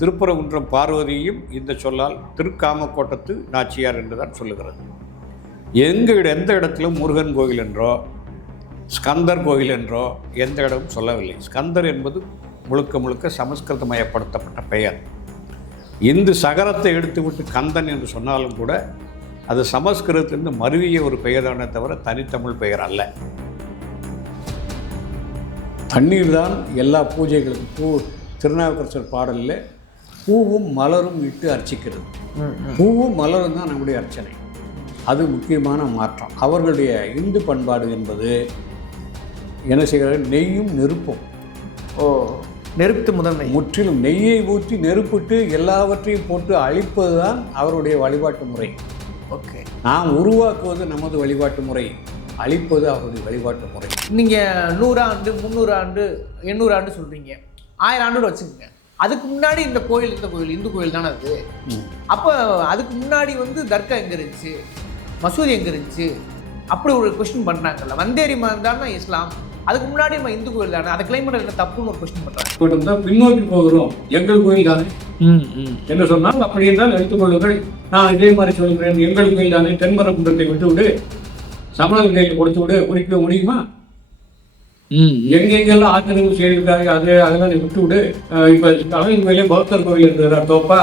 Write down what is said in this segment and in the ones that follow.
திருப்பரங்குன்றம் பார்வதியும் இந்த சொல்லால் திருக்காமக்கோட்டத்து நாச்சியார் என்றுதான் சொல்லுகிறது. எந்த இடத்திலும் முருகன் கோயில் என்றோ ஸ்கந்தர் கோயில் என்றோ எந்த இடமும் சொல்லவில்லை. ஸ்கந்தர் என்பது முழுக்க முழுக்க சமஸ்கிருதமயப்படுத்தப்பட்ட பெயர். இந்து சகரத்தை எடுத்துவிட்டு கந்தன் என்று சொன்னாலும் கூட அது சமஸ்கிருதத்திலிருந்து மருவிய ஒரு பெயர்தானே தவிர தனித்தமிழ் பெயர் அல்ல. தண்ணீர் தான் எல்லா பூஜைகளுக்கும் திருநாவுக்கரசர் பாடலில் பூவும் மலரும் இட்டு அர்ச்சிக்கிறது. பூவும் மலரும் தான் நம்முடைய அர்ச்சனை. அது முக்கியமான மாற்றம். அவர்களுடைய இந்து பண்பாடு என்பது என்ன செய்கிறார்கள்? நெய்யும் நெருப்பும். நெருப்பு முதன்மை. முற்றிலும் நெய்யை ஊற்றி நெருப்பிட்டு எல்லாவற்றையும் போட்டு அழிப்பது தான் அவருடைய வழிபாட்டு முறை. ஓகே, நாம் உருவாக்குவது நமது வழிபாட்டு முறை, அழிப்பது அவருடைய வழிபாட்டு முறை. நீங்கள் 100 ஆண்டு 300 ஆண்டு 800 ஆண்டு சொல்கிறீங்க, 1000 ஆண்டு வச்சுக்கோங்க. அதுக்கு முன்னாடி இந்த கோயில் இந்து கோயில் தானே அது. அப்போ அதுக்கு முன்னாடி தர்கா எங்கே இருந்துச்சு, மசூதி எங்கே இருந்துச்சு, அப்படி ஒரு கொஸ்டின் பண்ணுறாங்கல்ல. வந்தேரி தானே இஸ்லாம், அதுக்கு முன்னாடி நம்ம இந்து கோயில் தானே, அந்த கிளைமேட் என்ன தப்புன்னு ஒரு கொஸ்டின் பண்ணுறாங்க. பின்னோக்கி போகிறோம், எங்கள் கோயில் தானே என்று சொன்னால் அப்படி என்றால் எடுத்துக்கொள்ளுங்கள். நான் இதே மாதிரி சொல்கிறேன், எங்கள் கோயில் தானே, தென்மரகுன்றத்தை விட்டு விடு, சமணர் கையில் கொடுத்து விடு, குறிக்க முடியுமா? எங்கெங்கெல்லாம் ஆக்கிரமிப்பு செய்திருக்காங்க அதெல்லாம் விட்டு விடு. இப்போ அழகின் கோயிலே பௌத்தர் கோயில் இருக்கிறார், தோப்பா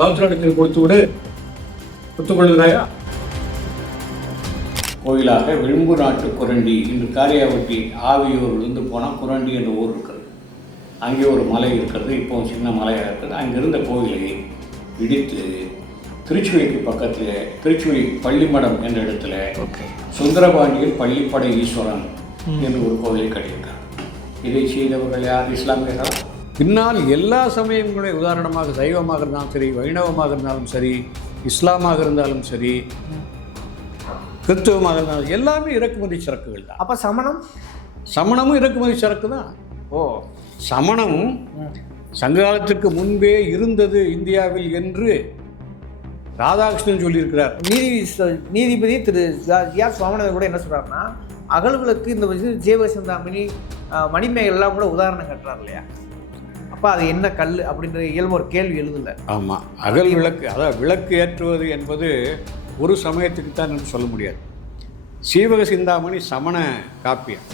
பௌத்தரிடத்தில் கொடுத்து விடு, ஒத்துக்கொள்கிறாயா? கோயிலாக விழும்பு நாட்டு குரண்டி இன்று காரியாவட்டி ஆவியூரிலிருந்து போனால் குரண்டி என்ற ஊர் இருக்கிறது. அங்கே ஒரு மலை இருக்கிறது, இப்போ சின்ன மலையாக இருக்குது. அங்கிருந்த கோயிலை இடித்து திருச்சுவைக்கு பக்கத்தில் திருச்சுவை பள்ளிமடம் என்ற இடத்துல சுந்தரபாண்டியர் பள்ளிப்படை ஈஸ்வரன் என்று ஒரு கோயிலை கட்டியிருக்கார். இதை செய்தவர்கள் யார்? இஸ்லாமியர்கள். பின்னால் எல்லா சமயங்களையும், உதாரணமாக சைவமாக இருந்தாலும் சரி, வைணவமாக இருந்தாலும் சரி, இஸ்லாமாக இருந்தாலும் சரி, கிறிஸ்தவமாக இருந்தாலும் எல்லாமே இறக்குமதி சரக்குகள் தான். அப்போ சமணமும் இறக்குமதி சரக்கு தான். சமணமும் சங்ககாலத்திற்கு முன்பே இருந்தது இந்தியாவில் என்று ராதாகிருஷ்ணன் சொல்லியிருக்கிறார். நீதிபதி திரு ஆர் சுவாமிநாதன் கூட என்ன சொல்கிறாருன்னா, அகல்களுக்கு இந்த ஜீவசிந்தாமணி மணிமேகல் எல்லாம் கூட உதாரணம் கட்டுறார் இல்லையா? அப்போ அது என்ன கல் அப்படின்ற இயல்பு ஒரு கேள்வி எழுதலை. ஆமாம், அகல் விளக்கு, அதாவது விளக்கு ஏற்றுவது என்பது ஒரு சமயத்துக்கு தான் என்று சொல்ல முடியாது. சீவக சிந்தாமணி சமண காப்பியம்.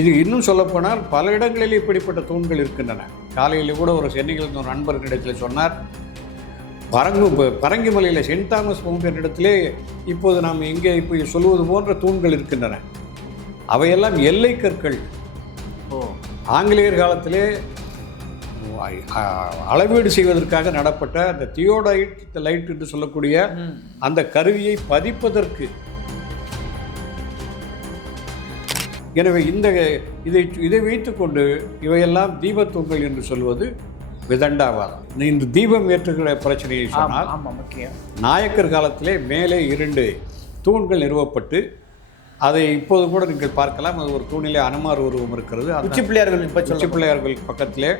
இது இன்னும் சொல்லப்போனால் பல இடங்களில் இப்படிப்பட்ட தூண்கள் இருக்கின்றன. காலையில் கூட ஒரு சென்னையில் ஒரு நண்பர்களிடத்தில் சொன்னார், பரங்கிமலையில் சென்ட் தாமஸ் மவுண்ட் என்ற இடத்திலே இப்போது நாம் இங்கே இப்போ சொல்லுவது போன்ற தூண்கள் இருக்கின்றன. அவையெல்லாம் எல்லை கற்கள். ஆங்கிலேயர் காலத்திலே அளவீடு செய்வதற்காக நடப்பட்ட அந்த தியோடைட் லைட் என்று சொல்லக்கூடிய அந்த கருவியை பதிப்பதற்கு. எனவே இதை வைத்துக்கொண்டு இவையெல்லாம் தீபத்தூண்கள் என்று சொல்வது விதண்டாவாதம். இந்த தீபம் ஏற்றுகிற பிரச்சனையை சொன்னால், நாயக்கர் காலத்திலே மேலே 2 தூண்கள் நிறுவப்பட்டு, அதை இப்போது கூட நீங்கள் பார்க்கலாம். அது ஒரு தூணிலே அனுமார் உருவம் இருக்கிறது. உச்சி பிள்ளையார்கள் பக்கத்திலே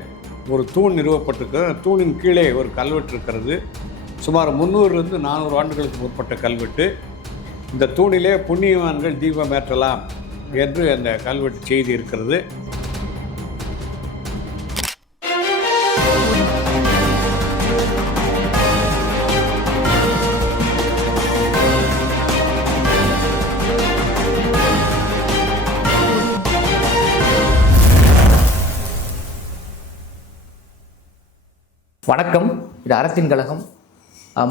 ஒரு தூண் நிறுவப்பட்டிருக்கிறது. தூணின் கீழே ஒரு கல்வெட்டு இருக்கிறது. சுமார் 300 400 ஆண்டுகளுக்கு முற்பட்ட கல்வெட்டு. இந்த தூணிலே புண்ணியவான்கள் தீபம் ஏற்றலாம் என்று அந்த கல்வெட்டு செய்தி இருக்கிறது. வணக்கம், இது அறத்தின் கழகம்.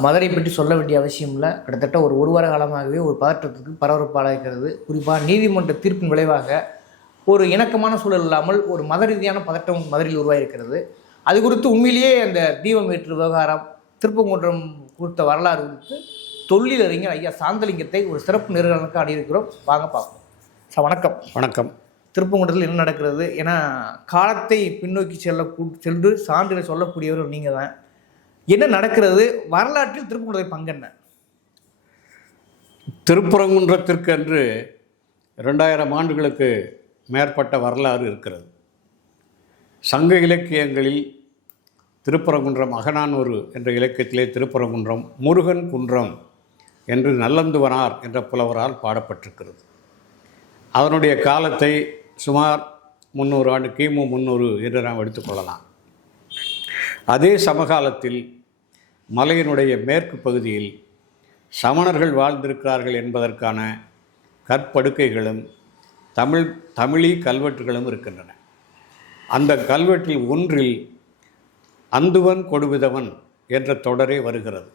மதுரை பற்றி சொல்ல வேண்டிய அவசியம் இல்லை. கிட்டத்தட்ட ஒரு வார காலமாகவே ஒரு பதற்றத்துக்கு பரபரப்பாக இருக்கிறது. குறிப்பாக நீதிமன்ற தீர்ப்பின் விளைவாக ஒரு இணக்கமான சூழல் இல்லாமல் ஒரு மத ரீதியான பதட்டம் மதுரையில் உருவாகிருக்கிறது. அது குறித்து உண்மையிலேயே அந்த தீபம் ஏற்று விவகாரம், திருப்பங்குன்றம் குறித்த வரலாறு குறித்து தொழிலறிஞர் ஐயா சாந்தலிங்கத்தை ஒரு சிறப்பு நேர்காணலுக்கு அணியிருக்கிறோம். வாங்க பார்ப்போம். சார் வணக்கம். வணக்கம். திருப்பங்குன்றத்தில் என்ன நடக்கிறது? ஏன்னா காலத்தை பின்னோக்கி சென்று சான்றினை சொல்லக்கூடியவர் நீங்கள் தான். என்ன நடக்கிறது? வரலாற்றில் திருப்பங்குன்றத்தை பங்கு என்ன? திருப்பரங்குன்றத்திற்கு என்று 2000 ஆண்டுகளுக்கு மேற்பட்ட வரலாறு இருக்கிறது. சங்க இலக்கியங்களில் திருப்பரங்குன்றம் அகநானூறு என்ற இலக்கியத்திலே திருப்பரங்குன்றம் முருகன் குன்றம் என்று நல்லந்துவனார் என்ற புலவரால் பாடப்பட்டிருக்கிறது. அதனுடைய காலத்தை சுமார் 300 ஆண்டு கிமு 300 என்று நாம் எடுத்துக்கொள்ளலாம். அதே சமகாலத்தில் மலையினுடைய மேற்கு பகுதியில் சமணர்கள் வாழ்ந்திருக்கிறார்கள் என்பதற்கான கற்படுக்கைகளும் தமிழி கல்வெட்டுகளும் இருக்கின்றன. அந்த கல்வெட்டில் ஒன்றில் அந்துவன் கொடுவிதவன் என்ற தொடரே வருகிறது.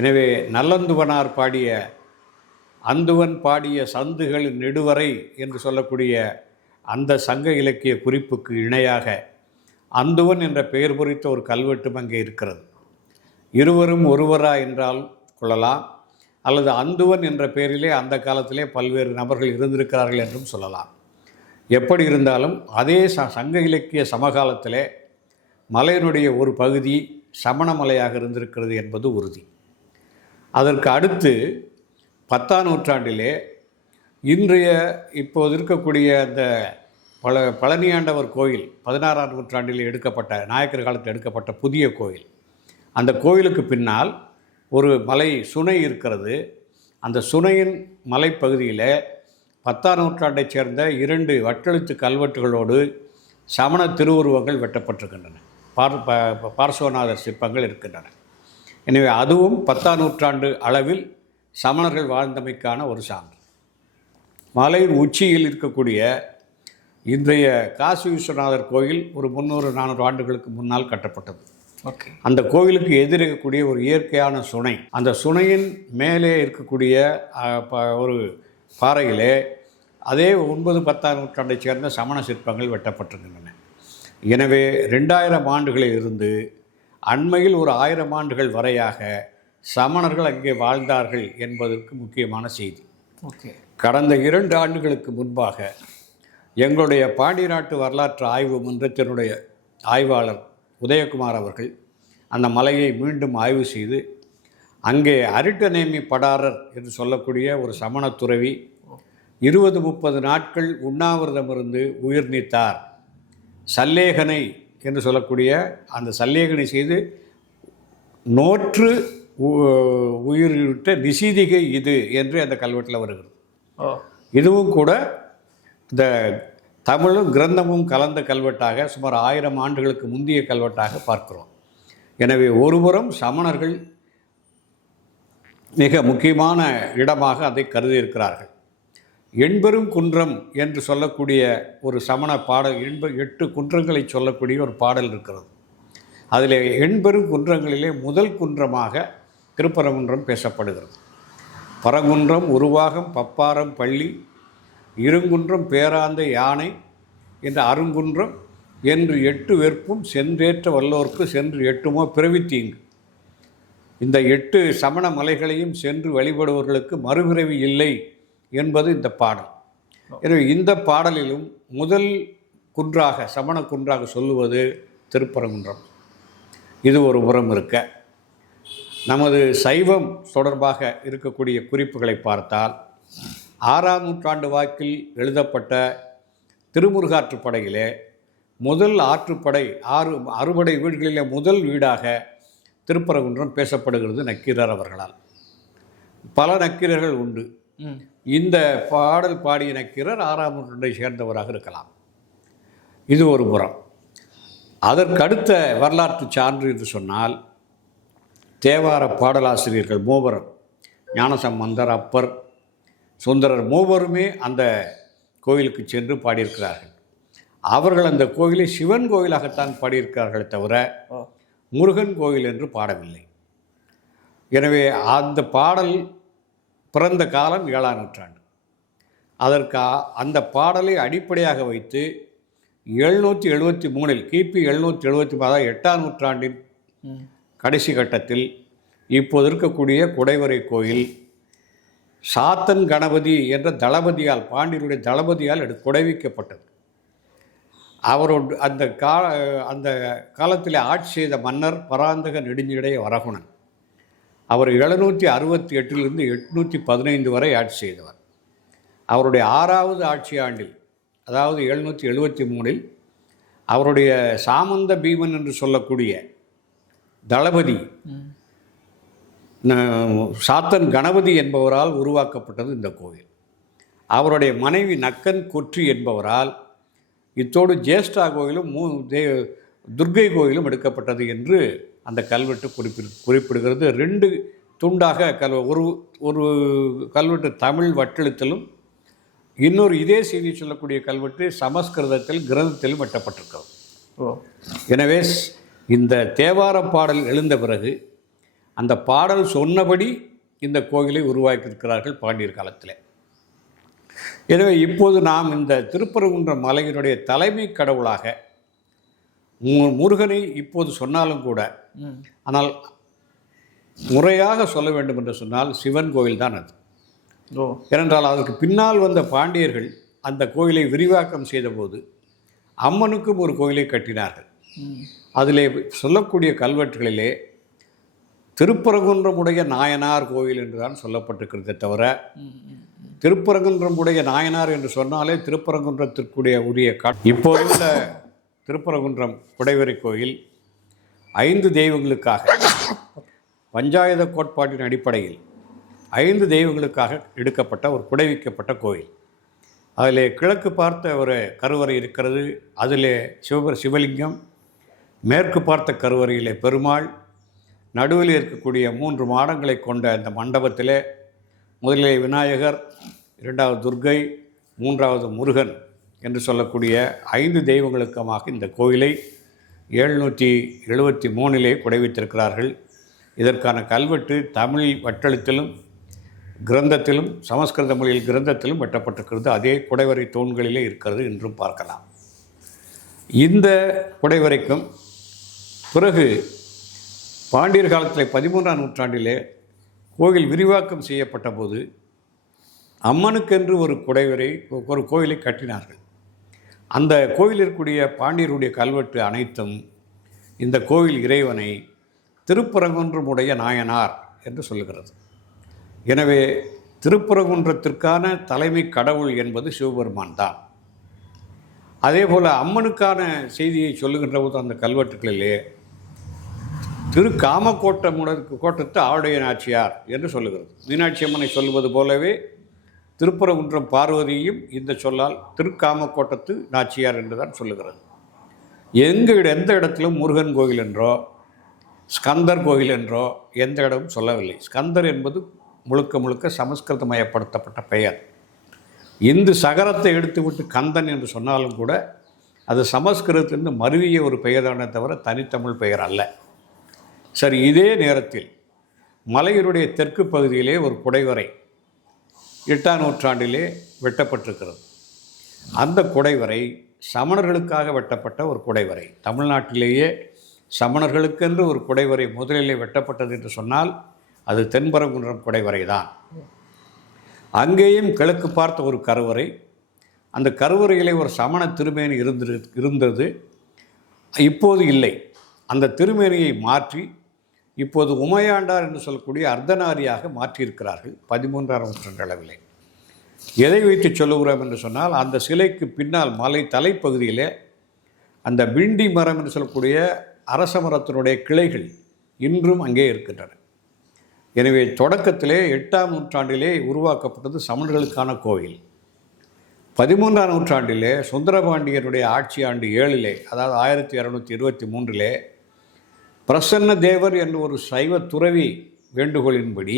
எனவே நல்லந்துவனார் பாடிய அந்துவன் பாடிய சந்துகள் நெடுவரை என்று சொல்லக்கூடிய அந்த சங்க இலக்கிய குறிப்புக்கு இணையாக அந்துவன் என்ற பெயர் பொறித்த ஒரு கல்வெட்டும் அங்கே இருக்கிறது. இருவரும் ஒருவரா என்றால் கொள்ளலாம், அல்லது அந்துவன் என்ற பெயரிலே அந்த காலத்திலே பல்வேறு நபர்கள் இருந்திருக்கிறார்கள் என்றும் சொல்லலாம். எப்படி இருந்தாலும் அதே சங்க இலக்கிய சமகாலத்திலே மலையினுடைய ஒரு பகுதி சமண மலையாக இருந்திருக்கிறது என்பது உறுதி. அதற்கு அடுத்து 10ஆம் நூற்றாண்டிலே இன்றைய இப்போது இருக்கக்கூடிய அந்த பழனியாண்டவர் கோயில் 16ஆம் நூற்றாண்டில் எடுக்கப்பட்ட, நாயக்கர் காலத்தில் எடுக்கப்பட்ட புதிய கோயில். அந்த கோயிலுக்கு பின்னால் ஒரு மலை சுனை இருக்கிறது. அந்த சுனையின் மலைப்பகுதியில் 10ஆம் நூற்றாண்டைச் சேர்ந்த 2 வட்டெழுத்து கல்வெட்டுகளோடு சமண திருவுருவங்கள் வெட்டப்பட்டிருக்கின்றன. பார்சோநாதர் சிற்பங்கள் இருக்கின்றன. எனவே அதுவும் 10ஆம் நூற்றாண்டு அளவில் சமணர்கள் வாழ்ந்தமைக்கான ஒரு சான்று. மலையின் உச்சியில் இருக்கக்கூடிய இன்றைய காசி விஸ்வநாதர் கோயில் ஒரு 300-400 ஆண்டுகளுக்கு முன்னால் கட்டப்பட்டது. அந்த கோவிலுக்கு எதிர்க்கக்கூடிய ஒரு இயற்கையான சுனை, அந்த சுனையின் மேலே இருக்கக்கூடிய ஒரு பாறையிலே அதே 9-10ஆம் நூற்றாண்டைச் சேர்ந்த சமண சிற்பங்கள் வெட்டப்பட்டிருக்கின்றன. எனவே 2000 ஆண்டுகளில் இருந்து அண்மையில் ஒரு 1000 ஆண்டுகள் வரையாக சமணர்கள் அங்கே வாழ்ந்தார்கள் என்பதற்கு முக்கியமான செய்தி. கடந்த 2 ஆண்டுகளுக்கு முன்பாக எங்களுடைய பாண்டிய நாட்டு வரலாற்று ஆய்வு மன்றத்தினுடைய ஆய்வாளர் உதயகுமார் அவர்கள் அந்த மலையை மீண்டும் ஆய்வு செய்து அங்கே அரிட்டநேமி படாரர் என்று சொல்லக்கூடிய ஒரு சமண துறவி 20-30 நாட்கள் உண்ணாவிரதமிருந்து உயிர் நீத்தார். சல்லேகனை என்று சொல்லக்கூடிய அந்த சல்லேகனை செய்து நோற்று உயிரிட்ட நிசீதிகை இது என்று அந்த கல்வெட்டில் வருகிறது. இதுவும் கூட இந்த தமிழும் கிரந்தமும் கலந்த கல்வெட்டாக சுமார் 1000 ஆண்டுகளுக்கு முந்தைய கல்வெட்டாக பார்க்கிறோம். எனவே ஒருபுறம் சமணர்கள் மிக முக்கியமான இடமாக அதை கருதியிருக்கிறார்கள். எண்பெரும் குன்றம் என்று சொல்லக்கூடிய ஒரு சமண பாடல், 8 குன்றங்களை சொல்லக்கூடிய ஒரு பாடல் இருக்கிறது. அதில் எண்பெரும் குன்றங்களிலே முதல் குன்றமாக திருப்பரங்குன்றம் பேசப்படுகிறது. பரங்குன்றம், உருவாகம், பப்பாரம், பள்ளி, இருங்குன்றம், பேராந்த, யானை என்ற அருங்குன்றம் என்று 8 வெற்பும் சென்றேற்ற வல்லோர்க்கு சென்று 8மோ பிறவித்தீங்கு. இந்த 8 சமண மலைகளையும் சென்று வழிபடுவர்களுக்கு மறுபிறவி இல்லை என்பது இந்த பாடல். எனவே இந்த பாடலிலும் முதல் குன்றாக, சமண குன்றாக சொல்லுவது திருப்பரங்குன்றம். இது ஒரு புறம் இருக்க, நமது சைவம் தொடர்பாக இருக்கக்கூடிய குறிப்புகளை பார்த்தால் 6ஆம் நூற்றாண்டு வாக்கில் எழுதப்பட்ட திருமுருகாற்றுப்படையிலே முதல் ஆற்றுப்படை, 6 அறுபடை வீடுகளிலே முதல் வீடாக திருப்பரங்குன்றம் பேசப்படுகிறது நக்கீரர் அவர்களால். பல நக்கீரர்கள் உண்டு. இந்த பாடல் பாடிய நக்கீரர் 6ஆம் நூற்றாண்டை சேர்ந்தவராக இருக்கலாம். இது ஒரு புறம். அதற்கடுத்த வரலாற்று சான்று என்று சொன்னால் தேவார பாடலாசிரியர்கள் மூவரும், ஞானசம்பந்தர், அப்பர், சுந்தரர் மூவருமே அந்த கோயிலுக்கு சென்று பாடியிருக்கிறார்கள். அவர்கள் அந்த கோயிலை சிவன் கோயிலாகத்தான் பாடியிருக்கிறார்களே தவிர முருகன் கோயில் என்று பாடவில்லை. எனவே அந்த பாடல் பிறந்த காலம் 7ஆம் நூற்றாண்டு. அதற்கு அந்த பாடலை அடிப்படையாக வைத்து 773 கிபி 773 8ஆம் நூற்றாண்டின் கடைசி கட்டத்தில் இப்போது இருக்கக்கூடிய குடைவரை கோயில் சாத்தன் கணபதி என்ற தளபதியால், பாண்டியனுடைய தளபதியால் குடைவிக்கப்பட்டது. அவரோடு அந்த காலத்தில் ஆட்சி செய்த மன்னர் பராந்தக நெடுஞ்சடை வரகுணன். அவர் 768 815 வரை ஆட்சி செய்தவர். அவருடைய 6வது ஆட்சி ஆண்டில், அதாவது 773 அவருடைய சாமந்த பீமன் என்று சொல்லக்கூடிய தளபதி சாத்தன் கணபதி என்பவரால் உருவாக்கப்பட்டது இந்த கோயில். அவருடைய மனைவி நக்கன் கொற்றி என்பவரால் இத்தோடு ஜேஷ்டா கோயிலும் துர்க்கை கோயிலும் எடுக்கப்பட்டது என்று அந்த கல்வெட்டு குறிப்பிடுகிறது. 2 துண்டாக ஒரு கல்வெட்டு தமிழ் வட்டெழுத்திலும் இன்னொரு இதே செய்தி சொல்லக்கூடிய கல்வெட்டு சமஸ்கிருதத்தில் கிரந்தத்திலும் வெட்டப்பட்டிருக்கிறது. எனவே இந்த தேவார பாடல் எழுந்த பிறகு அந்த பாடல் சொன்னபடி இந்த கோயிலை உருவாக்கியிருக்கிறார்கள் பாண்டியர் காலத்தில். எனவே இப்போது நாம் இந்த திருப்பரங்குன்றம் மலையினுடைய தலைமை கடவுளாக முருகனை இப்போது சொன்னாலும் கூட, ஆனால் முறையாக சொல்ல வேண்டும் என்று சொன்னால் சிவன் கோயில் தான் அது. ஏனென்றால் அதற்கு பின்னால் வந்த பாண்டியர்கள் அந்த கோயிலை விரிவாக்கம் செய்தபோது அம்மனுக்கும் ஒரு கோயிலை கட்டினார்கள். அதிலே சொல்லக்கூடிய கல்வெட்டுகளிலே திருப்பரங்குன்றமுடைய நாயனார் கோயில் என்றுதான் சொல்லப்பட்டிருக்கிறதே தவிர, திருப்பரங்குன்றமுடைய நாயனார் என்று சொன்னாலே திருப்பரங்குன்றத்திற்குடைய உரிய இப்போதுள்ள திருப்பரங்குன்றம் குடைவரை கோயில் 5 தெய்வங்களுக்காக பஞ்சாயத்து கோட்பாட்டின் அடிப்படையில் 5 தெய்வங்களுக்காக எடுக்கப்பட்ட ஒரு குடைவிக்கப்பட்ட கோயில். அதில் கிழக்கு பார்த்த ஒரு கருவறை இருக்கிறது. அதில் சிவலிங்கம், மேற்கு பார்த்த கருவறையிலே பெருமாள், நடுவில் இருக்கக்கூடிய 3 மாடங்களை கொண்ட இந்த மண்டபத்தில் முதலிலே விநாயகர், 2வது துர்க்கை, 3வது முருகன் என்று சொல்லக்கூடிய 5 தெய்வங்களுக்கமாக இந்த கோயிலை 773 குடைவித்திருக்கிறார்கள். இதற்கான கல்வெட்டு தமிழ் வட்டெழுத்திலும் கிரந்தத்திலும் சமஸ்கிருத மொழியில் கிரந்தத்திலும் வெட்டப்பட்டிருக்கிறது. அதே குடைவரை தூண்களிலே இருக்கிறது என்றும் பார்க்கலாம். இந்த குடைவரைக்கும் பிறகு பாண்டியர் காலத்தில் 13ஆம் நூற்றாண்டிலே கோயில் விரிவாக்கம் செய்யப்பட்ட போது அம்மனுக்கென்று ஒரு குடைவரை ஒரு கோயிலை கட்டினார்கள். அந்த கோயிலிற்குரிய பாண்டியருடைய கல்வெட்டு அனைத்தும் இந்த கோயில் இறைவனை திருப்பரங்குன்றமுடைய நாயனார் என்று சொல்லுகிறது. எனவே திருப்பரங்குன்றத்திற்கான தலைமை கடவுள் என்பது சிவபெருமான் தான். அதே போல் அம்மனுக்கான செய்தியை சொல்லுகின்ற போது அந்த கல்வெட்டுகளிலே கோட்டத்து ஆவுடைய நாச்சியார் என்று சொல்லுகிறது. மீனாட்சி அம்மனை சொல்லுவது போலவே திருப்பரங்குன்றம் பார்வதியும் இந்த சொல்லால் திருக்காமக்கோட்டத்து நாச்சியார் என்று தான் சொல்லுகிறது. எந்த இடத்திலும் முருகன் கோயில் என்றோ ஸ்கந்தர் கோயில் என்றோ எந்த இடமும் சொல்லவில்லை. ஸ்கந்தர் என்பது முழுக்க சமஸ்கிருதமயப்படுத்தப்பட்ட பெயர். இந்து சகரத்தை எடுத்துவிட்டு கந்தன் என்று சொன்னாலும் கூட அது சமஸ்கிருதத்திலிருந்து மருவிய ஒரு பெயர்தானே தவிர தனித்தமிழ் பெயர் அல்ல. சரி, இதே நேரத்தில் மலையினுடைய தெற்கு பகுதியிலே ஒரு குடைவரை 8ஆம் நூற்றாண்டிலே வெட்டப்பட்டிருக்கிறது. அந்த குடைவரை சமணர்களுக்காக வெட்டப்பட்ட ஒரு குடைவரை. தமிழ்நாட்டிலேயே சமணர்களுக்கென்று ஒரு குடைவரை முதலிலே வெட்டப்பட்டது என்று சொன்னால் அது தென்பரங்குன்றம் குடைவரை தான். அங்கேயும் கிழக்கு பார்த்த ஒரு கருவறை. அந்த கருவறையிலே ஒரு சமண திருமேனி இருந்தது. இப்போது இல்லை. அந்த திருமேனியை மாற்றி இப்போது உமையாண்டார் என்று சொல்லக்கூடிய அர்த்தநாரியாக மாற்றியிருக்கிறார்கள் 13ஆம் நூற்றாண்டு அளவிலே. எதை வைத்து சொல்லுகிறோம் என்று சொன்னால், அந்த சிலைக்கு பின்னால் மலை தலைப்பகுதியிலே அந்த பிண்டி மரம் என்று சொல்லக்கூடிய அரச மரத்தினுடைய கிளைகள் இன்றும் அங்கே இருக்கின்றன. எனவே தொடக்கத்திலே 8ஆம் நூற்றாண்டிலே உருவாக்கப்பட்டது சமணர்களுக்கான கோயில். 13ஆம் நூற்றாண்டிலே சுந்தரபாண்டியருடைய ஆட்சி ஆண்டு 7 அதாவது 1623 பிரசன்ன தேவர் என்ற ஒரு சைவ துறவி வேண்டுகோளின்படி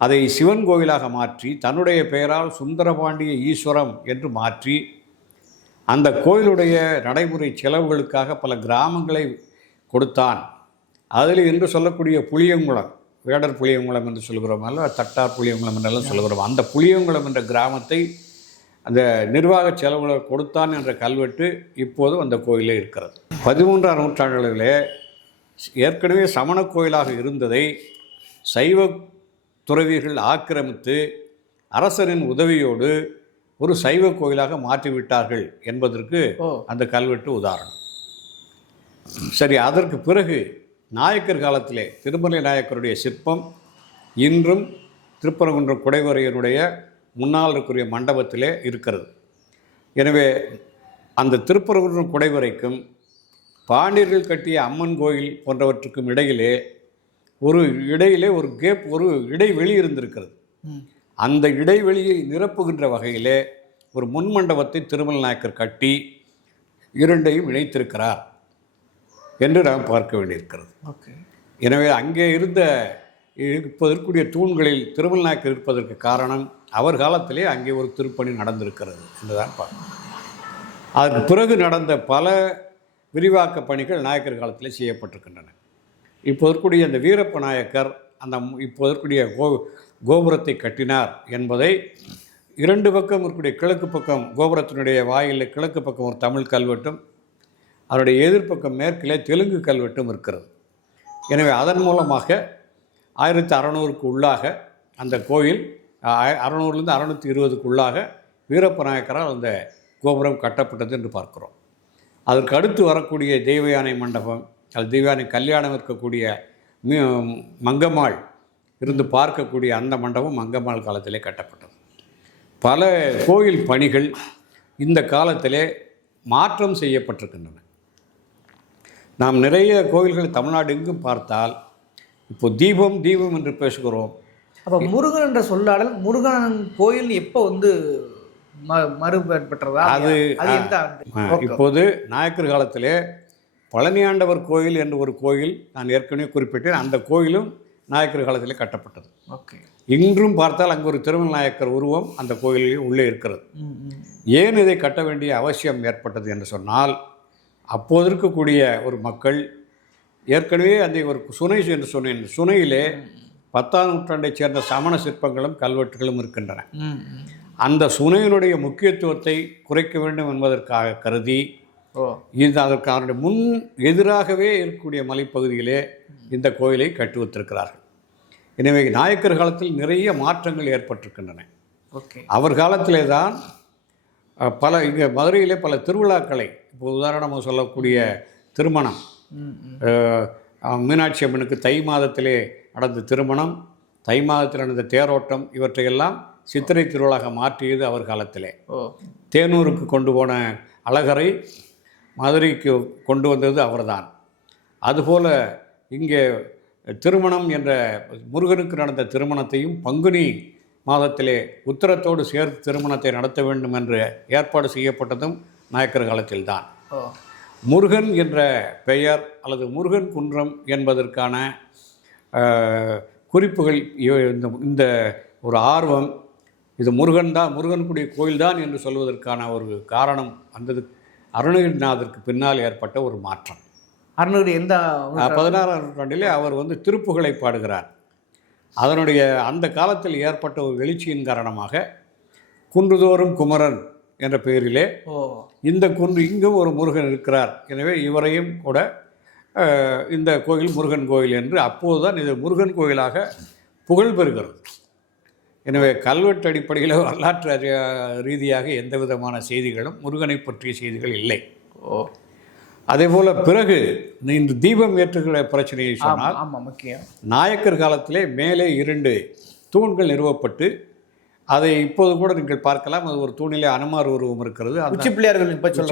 அதை சிவன் கோவிலாக மாற்றி தன்னுடைய பெயரால் சுந்தரபாண்டிய ஈஸ்வரம் என்று மாற்றி அந்த கோயிலுடைய நடைமுறை செலவுகளுக்காக பல கிராமங்களை கொடுத்தான். அதில் என்று சொல்லக்கூடிய புளியங்குளம், வேடர் புளியங்குளம் என்று சொல்கிறோம் அல்ல, தட்டார் புளியங்குளம் என்றெல்லாம் சொல்கிறோம். அந்த புளியங்குளம் என்ற கிராமத்தை அந்த நிர்வாக செலவுகளை கொடுத்தான் என்ற கல்வெட்டு இப்போது அந்த கோயிலே இருக்கிறது. 13ஆம் நூற்றாண்டுகளிலே ஏற்கனவே சமண கோயிலாக இருந்ததை சைவ துறவிகள் ஆக்கிரமித்து அரசரின் உதவியோடு ஒரு சைவ கோயிலாக மாற்றிவிட்டார்கள் என்பதற்கு அந்த கல்வெட்டு உதாரணம். சரி, அதற்கு பிறகு நாயக்கர் காலத்திலே திருமலை நாயக்கருடைய சிற்பம் இன்றும் திருப்பரங்குன்றம் குடைவரையனுடைய முன்னால் இருக்கக்கூடிய மண்டபத்திலே இருக்கிறது. எனவே அந்த திருப்பரங்குன்றம் குடைவரைக்கும் பாண்டியர்கள் கட்டிய அம்மன் கோயில் போன்றவற்றுக்கும் இடையிலே ஒரு கேப், ஒரு இடைவெளி இருந்திருக்கிறது. அந்த இடைவெளியை நிரப்புகின்ற வகையிலே ஒரு முன்மண்டபத்தை திருமலை நாயக்கர் கட்டி இரண்டையும் இணைத்திருக்கிறார் என்று நாம் பார்க்க வேண்டியிருக்கிறது. ஓகே. எனவே அங்கே இருந்த இப்போதற்குரிய தூண்களில் திருமல் நாயக்கர் இருப்பதற்கு காரணம் அவர் காலத்திலே அங்கே ஒரு திருப்பணி நடந்திருக்கிறது என்றுதான் பார்க்கணும். அதற்கு பிறகு நடந்த பல விரிவாக்க பணிகள் நாயக்கர் காலத்திலே செய்யப்பட்டிருக்கின்றன. இப்போதற்குரிய அந்த வீரப்ப நாயக்கர் அந்த இப்போதற்குரிய கோபுரத்தை கட்டினார் என்பதை இரண்டு பக்கம் இருக்கக்கூடிய கிழக்கு பக்கம் கோபுரத்தினுடைய வாயிலில் கிழக்கு பக்கம் ஒரு தமிழ் கல்வெட்டும் அதனுடைய எதிர்ப்பக்கம் மேற்கிலே தெலுங்கு கல்வெட்டும் இருக்கிறது. எனவே அதன் மூலமாக 1600க்கு உள்ளாக அந்த கோயில் 600லேருந்து 620க்கு உள்ளாக வீரப்ப நாயக்கரால் அந்த கோபுரம் கட்டப்பட்டது என்று பார்க்கிறோம். அதற்கு அடுத்து வரக்கூடிய தெய்வயானை மண்டபம் அது தெய்வயானை கல்யாணம் இருக்கக்கூடிய மங்கம்மாள் இருந்து பார்க்கக்கூடிய அந்த மண்டபம் மங்கம்மாள் காலத்திலே கட்டப்பட்டது. பல கோயில் பணிகள் இந்த காலத்திலே மாற்றம் செய்யப்பட்டிருக்கின்றன. நாம் நிறைய கோயில்கள் தமிழ்நாடு எங்கும் பார்த்தால் இப்போ தீபம் தீபம் என்று பேசுகிறோம். அப்போ முருகன் என்ற சொல்லாடல் முருகன் கோயில் எப்போ வந்து மறுபெற்றதா? அது இப்போது நாயக்கர் காலத்திலே பழனியாண்டவர் கோயில் என்று ஒரு கோயில் நான் ஏற்கனவே குறிப்பிட்டேன். அந்த கோயிலும் நாயக்கர் காலத்திலே கட்டப்பட்டது. ஓகே. இன்றும் பார்த்தால் அங்கு ஒரு திருமல் நாயக்கர் உருவம் அந்த கோயிலில் உள்ளே இருக்கிறது. ஏன் இதை கட்ட வேண்டிய அவசியம் ஏற்பட்டது என்று சொன்னால் அப்போது இருக்கக்கூடிய ஒரு மக்கள் ஏற்கனவே அந்த ஒரு சுனை என்று சொன்னேன். சுனையிலே 10ஆம் நூற்றாண்டைச் சேர்ந்த சமண சிற்பங்களும் கல்வெட்டுகளும் இருக்கின்றன. அந்த சுனையினுடைய முக்கியத்துவத்தை குறைக்க வேண்டும் என்பதற்காக கருதி இது அதற்கு அவருடைய முன் எதிராகவே இருக்கக்கூடிய மலைப்பகுதியிலே இந்த கோயிலை கட்டி வைத்திருக்கிறார்கள். எனவே நாயக்கர் காலத்தில் நிறைய மாற்றங்கள் ஏற்பட்டிருக்கின்றன. ஓகே. அவர் காலத்திலே தான் பல இங்கே மதுரையிலே பல திருவிழாக்களை இப்போ உதாரணமாக சொல்லக்கூடிய திருமணம் மீனாட்சி அம்மனுக்கு தை மாதத்திலே நடந்த திருமணம், தை மாதத்தில் நடந்த தேரோட்டம் இவற்றையெல்லாம் சித்திரை திருவிழாக மாற்றியது அவர் காலத்திலே. தேனூருக்கு கொண்டு போன அழகரை மதுரைக்கு கொண்டு வந்தது அவர்தான். அதுபோல் இங்கே திருமணம் என்ற முருகனுக்கு நடந்த திருமணத்தையும் பங்குனி மாதத்திலே உத்தரத்தோடு சேர்த்து திருமணத்தை நடத்த வேண்டும் என்று ஏற்பாடு செய்யப்பட்டதும் நாயக்கர் காலத்தில்தான். முருகன் என்ற பெயர் அல்லது முருகன் குன்றம் என்பதற்கான குறிப்புகள் இந்த ஒரு ஆர்வம் இது முருகனுடைய கோயில்தான் என்று சொல்வதற்கான ஒரு காரணம் அந்த அருணகிரிநாதருக்கு பின்னால் ஏற்பட்ட ஒரு மாற்றம். அருணகிரி எந்த 16ஆம் நூற்றாண்டிலே அவர் திருப்புகளை பாடுகிறார். அதனுடைய அந்த காலத்தில் ஏற்பட்ட ஒரு எழுச்சியின் காரணமாக குன்றுதோறும் குமரன் என்ற பெயரிலே இந்த குன்று இங்கும் ஒரு முருகன் இருக்கிறார். எனவே இவரையும் கூட இந்த கோயில் முருகன் கோயில் என்று அப்போதுதான் இது முருகன் கோயிலாக புகழ் பெறுகிறது. எனவே கல்வெட்டு அடிப்படையில் வரலாற்று ரீதியாக எந்த விதமான செய்திகளும் முருகனை பற்றிய செய்திகள் இல்லை. அதேபோல் பிறகு இந்த தீபம் ஏற்றுகிற பிரச்சனையை சொன்னால் நாயக்கர் காலத்திலே மேலே 2 தூண்கள் நிறுவப்பட்டு அதை இப்போது கூட நீங்கள் பார்க்கலாம். அது ஒரு தூணிலே அனுமார் உருவம் இருக்கிறது. உச்சி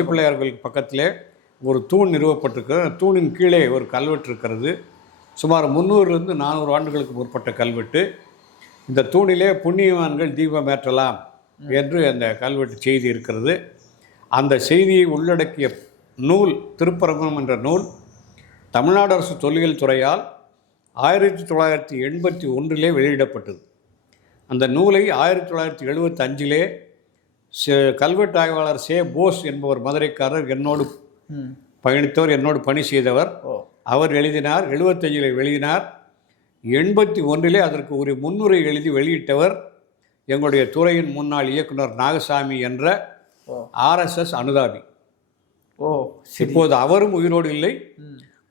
பிள்ளையார்கள் பக்கத்திலே ஒரு தூண் நிறுவப்பட்டிருக்கிறது. தூணின் கீழே ஒரு கல்வெட்டு இருக்கிறது. சுமார் 300லிருந்து 400 ஆண்டுகளுக்கு முற்பட்ட கல்வெட்டு. இந்த தூணிலே புண்ணியவான்கள் தீபம் ஏற்றலாம் என்று அந்த கல்வெட்டு செய்தி இருக்கிறது. அந்த செய்தியை உள்ளடக்கிய நூல் திருப்பரங்குன்றம் என்ற நூல் தமிழ்நாடு அரசு தொல்லியல் துறையால் 1981 வெளியிடப்பட்டது. அந்த நூலை 1975 கல்வெட்டு ஆய்வாளர் சே போஸ் என்பவர் மதுரைக்காரர் என்னோடு பயணித்தவர், என்னோடு பணி செய்தவர். அவர் எழுதினார். 75 வெளியினார். 81 அதற்கு ஒரு முன்னுரை எழுதி வெளியிட்டவர் எங்களுடைய துறையின் முன்னாள் இயக்குனர் நாகசாமி என்ற RSS அனுதாபி. இப்போது அவரும் உயிரோடு இல்லை.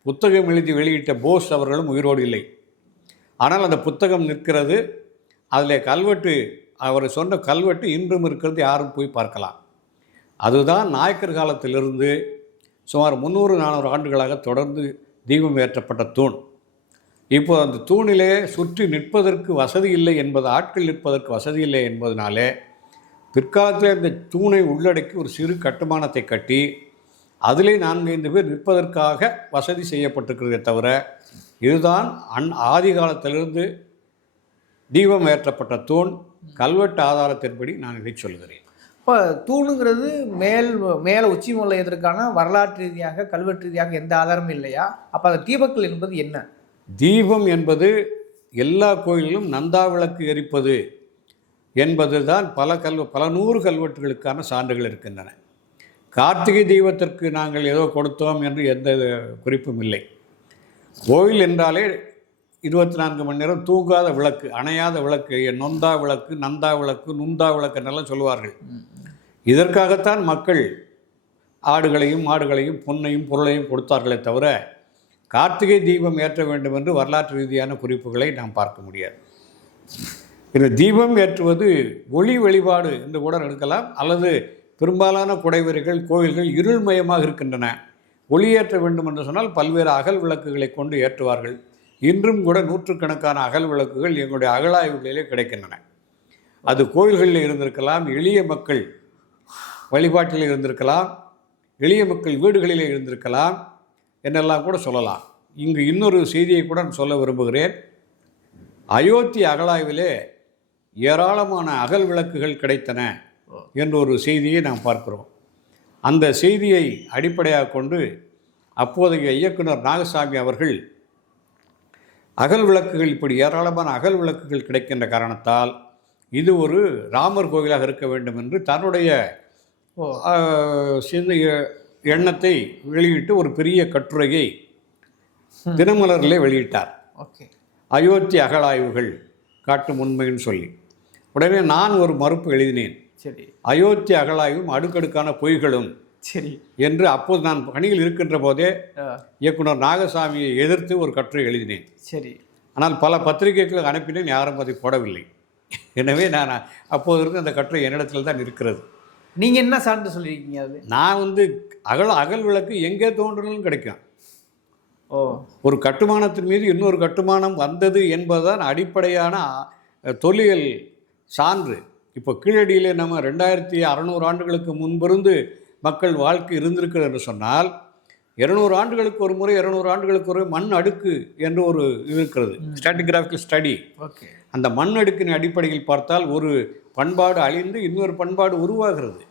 புத்தகம் எழுதி வெளியிட்ட போஸ் அவர்களும் உயிரோடு இல்லை. ஆனால் அந்த புத்தகம் நிற்கிறது. அதில் கல்வெட்டு அவர் சொன்ன கல்வெட்டு இன்றும் இருக்கிறது. யாரும் போய் பார்க்கலாம். அதுதான் நாயக்கர் காலத்திலிருந்து சுமார் 300-400 ஆண்டுகளாக தொடர்ந்து தீபம் ஏற்றப்பட்ட தூண். இப்போ அந்த தூணிலே சுற்றி நிற்பதற்கு வசதி இல்லை என்பது, ஆட்கள் நிற்பதற்கு வசதி இல்லை என்பதனாலே பிற்காலத்தில் இந்த தூணை உள்ளடக்கி ஒரு சிறு கட்டுமானத்தை கட்டி அதிலே 4-5 பேர் நிற்பதற்காக வசதி செய்யப்பட்டிருக்கிறதே தவிர இதுதான் ஆதி காலத்திலிருந்து தீபம் ஏற்றப்பட்ட தூண். கல்வெட்டு ஆதாரத்தின்படி நான் இதை சொல்கிறேன். இப்போ தூணுங்கிறது மேலே உச்சி மலை எதற்கான வரலாற்று ரீதியாக கல்வெட்டு ரீதியாக எந்த ஆதாரமும் இல்லையா? அப்போ அந்த தீபக்கல் என்பது என்ன? தீபம் என்பது எல்லா கோயிலிலும் நந்தா விளக்கு எரிப்பது என்பது தான் பல நூறு கல்வெட்டுகளுக்கான சான்றுகள் இருக்கின்றன. கார்த்திகை தீபத்திற்கு நாங்கள் ஏதோ கொடுத்தோம் என்று எந்த குறிப்பும் இல்லை. கோயில் என்றாலே 24 மணி நேரம் தூங்காத விளக்கு, அணையாத விளக்கு, நொந்தா விளக்கு, நந்தா விளக்கு, நுந்தா விளக்கு என்றெல்லாம் சொல்லுவார்கள். இதற்காகத்தான் மக்கள் ஆடுகளையும் மாடுகளையும் பொன்னையும் பொருளையும் கொடுத்தார்களே தவிர கார்த்திகை தீபம் ஏற்ற வேண்டும் என்று வரலாற்று ரீதியான குறிப்புகளை நாம் பார்க்க முடியாது. இந்த தீபம் ஏற்றுவது ஒளி வழிபாடு என்று கூட எடுக்கலாம். அல்லது பெரும்பாலான குடைவரைகள் கோயில்கள் இருள்மயமாக இருக்கின்றன, ஒளியேற்ற வேண்டும் என்று சொன்னால் பல்வேறு அகல் விளக்குகளை கொண்டு ஏற்றுவார்கள். இன்றும் கூட நூற்றுக்கணக்கான அகல் விளக்குகள் எங்களுடைய அகழாய்வுகளிலே கிடைக்கின்றன. அது கோயில்களில் இருந்திருக்கலாம், எளிய மக்கள் வழிபாட்டில் இருந்திருக்கலாம், எளிய மக்கள் வீடுகளிலே இருந்திருக்கலாம் என்னெல்லாம் கூட சொல்லலாம். இங்கு இன்னொரு செய்தியை கூட சொல்ல விரும்புகிறேன். அயோத்தி அகழாய்விலே ஏராளமான அகல் விளக்குகள் கிடைத்தன என்ற ஒரு செய்தியை நாம் பார்க்கிறோம். அந்த செய்தியை அடிப்படையாக கொண்டு அப்போதைய இயக்குனர் நாகசாமி அவர்கள் அகல் விளக்குகள், இப்படி ஏராளமான அகல் விளக்குகள் கிடைக்கின்ற காரணத்தால் இது ஒரு ராமர் கோயிலாக இருக்க வேண்டும் என்று தன்னுடைய எண்ணத்தை வெளியிட்டு ஒரு பெரிய கட்டுரையை தினமலரிலே வெளியிட்டார். அயோத்தி அகழாய்வுகள் காட்டும் உண்மைன்னு சொல்லி. உடனே நான் ஒரு மறுப்பு எழுதினேன். சரி, அயோத்தி அகழாய்வும் அடுக்கடுக்கான பொய்களும் சரி என்று அப்போது நான் பணியில் இருக்கின்ற போதே இயக்குனர் நாகசாமியை எதிர்த்து ஒரு கட்டுரை எழுதினேன். சரி, ஆனால் பல பத்திரிகைகளுக்கு அனுப்பினேன், யாரும் அதை போடவில்லை. எனவே நான் அப்போது இருந்து அந்த கட்டுரை என்னிடத்தில் தான் இருக்கிறது. நீங்கள் என்ன சார்ந்து சொல்லியிருக்கீங்க? அது நான் அகல் விளக்கு எங்கே தோன்றினாலும் கிடைக்கும். ஓ, ஒரு கட்டுமானத்தின் மீது இன்னொரு கட்டுமானம் வந்தது என்பதுதான் அடிப்படையான தொல்லியல் சான்று. இப்போ கீழடியிலே நம்ம 2600 ஆண்டுகளுக்கு முன்பிருந்து மக்கள் வாழ்க்கை இருந்திருக்கிறது என்று சொன்னால் 200 ஆண்டுகளுக்கு ஒரு முறை 200 ஆண்டுகளுக்கு ஒரு மண் அடுக்கு என்று ஒரு இருக்கிறது, ஸ்ட்ராட்டிகிராஃபிக்கல் ஸ்டடி. ஓகே, அந்த மண் அடுக்கின் அடிப்படையில் பார்த்தால் ஒரு பண்பாடு அழிந்து இன்னொரு பண்பாடு உருவாகிறது.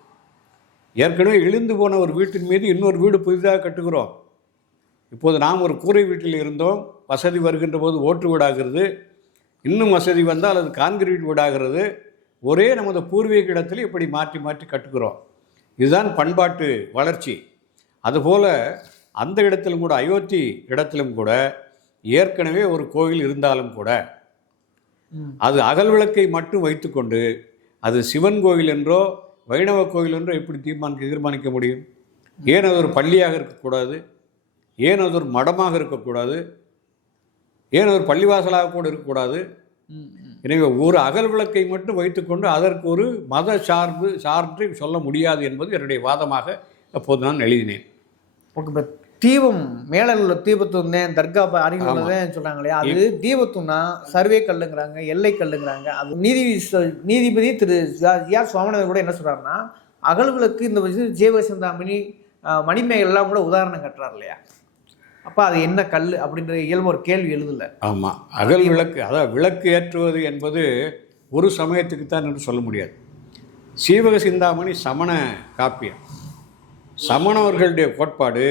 ஏற்கனவே இழிந்து போன ஒரு வீட்டின் மீது இன்னொரு வீடு புதிதாக கட்டுகிறோம். இப்போது நாம் ஒரு கூரை வீட்டில் இருந்தோம், வசதி வருகின்ற போது ஓட்டு வீடாகிறது, இன்னும் வசதி வந்தால் அது கான்கிரீட் வீடாகிறது. ஒரே நமது பூர்வீக இடத்தில் இப்படி மாற்றி மாற்றி கட்டுகிறோம். இதுதான் பண்பாட்டு வளர்ச்சி. அதுபோல் அந்த இடத்திலும் கூட, அயோத்தி இடத்திலும் கூட ஏற்கனவே ஒரு கோயில் இருந்தாலும் கூட அது அகல் விளக்கை மட்டும் வைத்துக்கொண்டு அது சிவன் கோயில் என்றோ வைணவ கோயில் என்றோ எப்படி தீர்மானிக்க முடியும்? ஏன் அது ஒரு பள்ளியாக இருக்கக்கூடாது? ஏன் அது ஒரு மடமாக இருக்கக்கூடாது? ஏன் அது ஒரு பள்ளிவாசலாக கூட இருக்கக்கூடாது? எனவே ஒரு அகல் விளக்கை மட்டும் வைத்துக்கொண்டு அதற்கு ஒரு மத சார்பு சொல்ல முடியாது என்பது என்னுடைய வாதமாக அப்போது நான் எழுதினேன். ஓகே, இப்போ தீபம் மேலே உள்ள தீபத்தூர்னே தர்கா அருகில் சொல்கிறாங்க இல்லையா, அது தீபத்தூர்னா சர்வே கல்லுங்கிறாங்க, எல்லை கல்லுங்கிறாங்க. அது நீதிபதி திரு ஆர் சுவாமிநாதன் கூட என்ன சொல்கிறாருன்னா, அகல் விளக்கு இந்த ஜீவசிந்தாமணி மணிமேகல் எல்லாம் கூட உதாரணம் கட்டுறாரு இல்லையா. அப்போ அது என்ன கல் அப்படின்ற இயல்பு ஒரு கேள்வி எழுதலை. ஆமாம், அகல் விளக்கு, அதாவது விளக்கு ஏற்றுவது என்பது ஒரு சமயத்துக்கு தான் என்று சொல்ல முடியாது. சீவக சிந்தாமணி சமண காப்பியம். சமணவர்களுடைய கோட்பாடு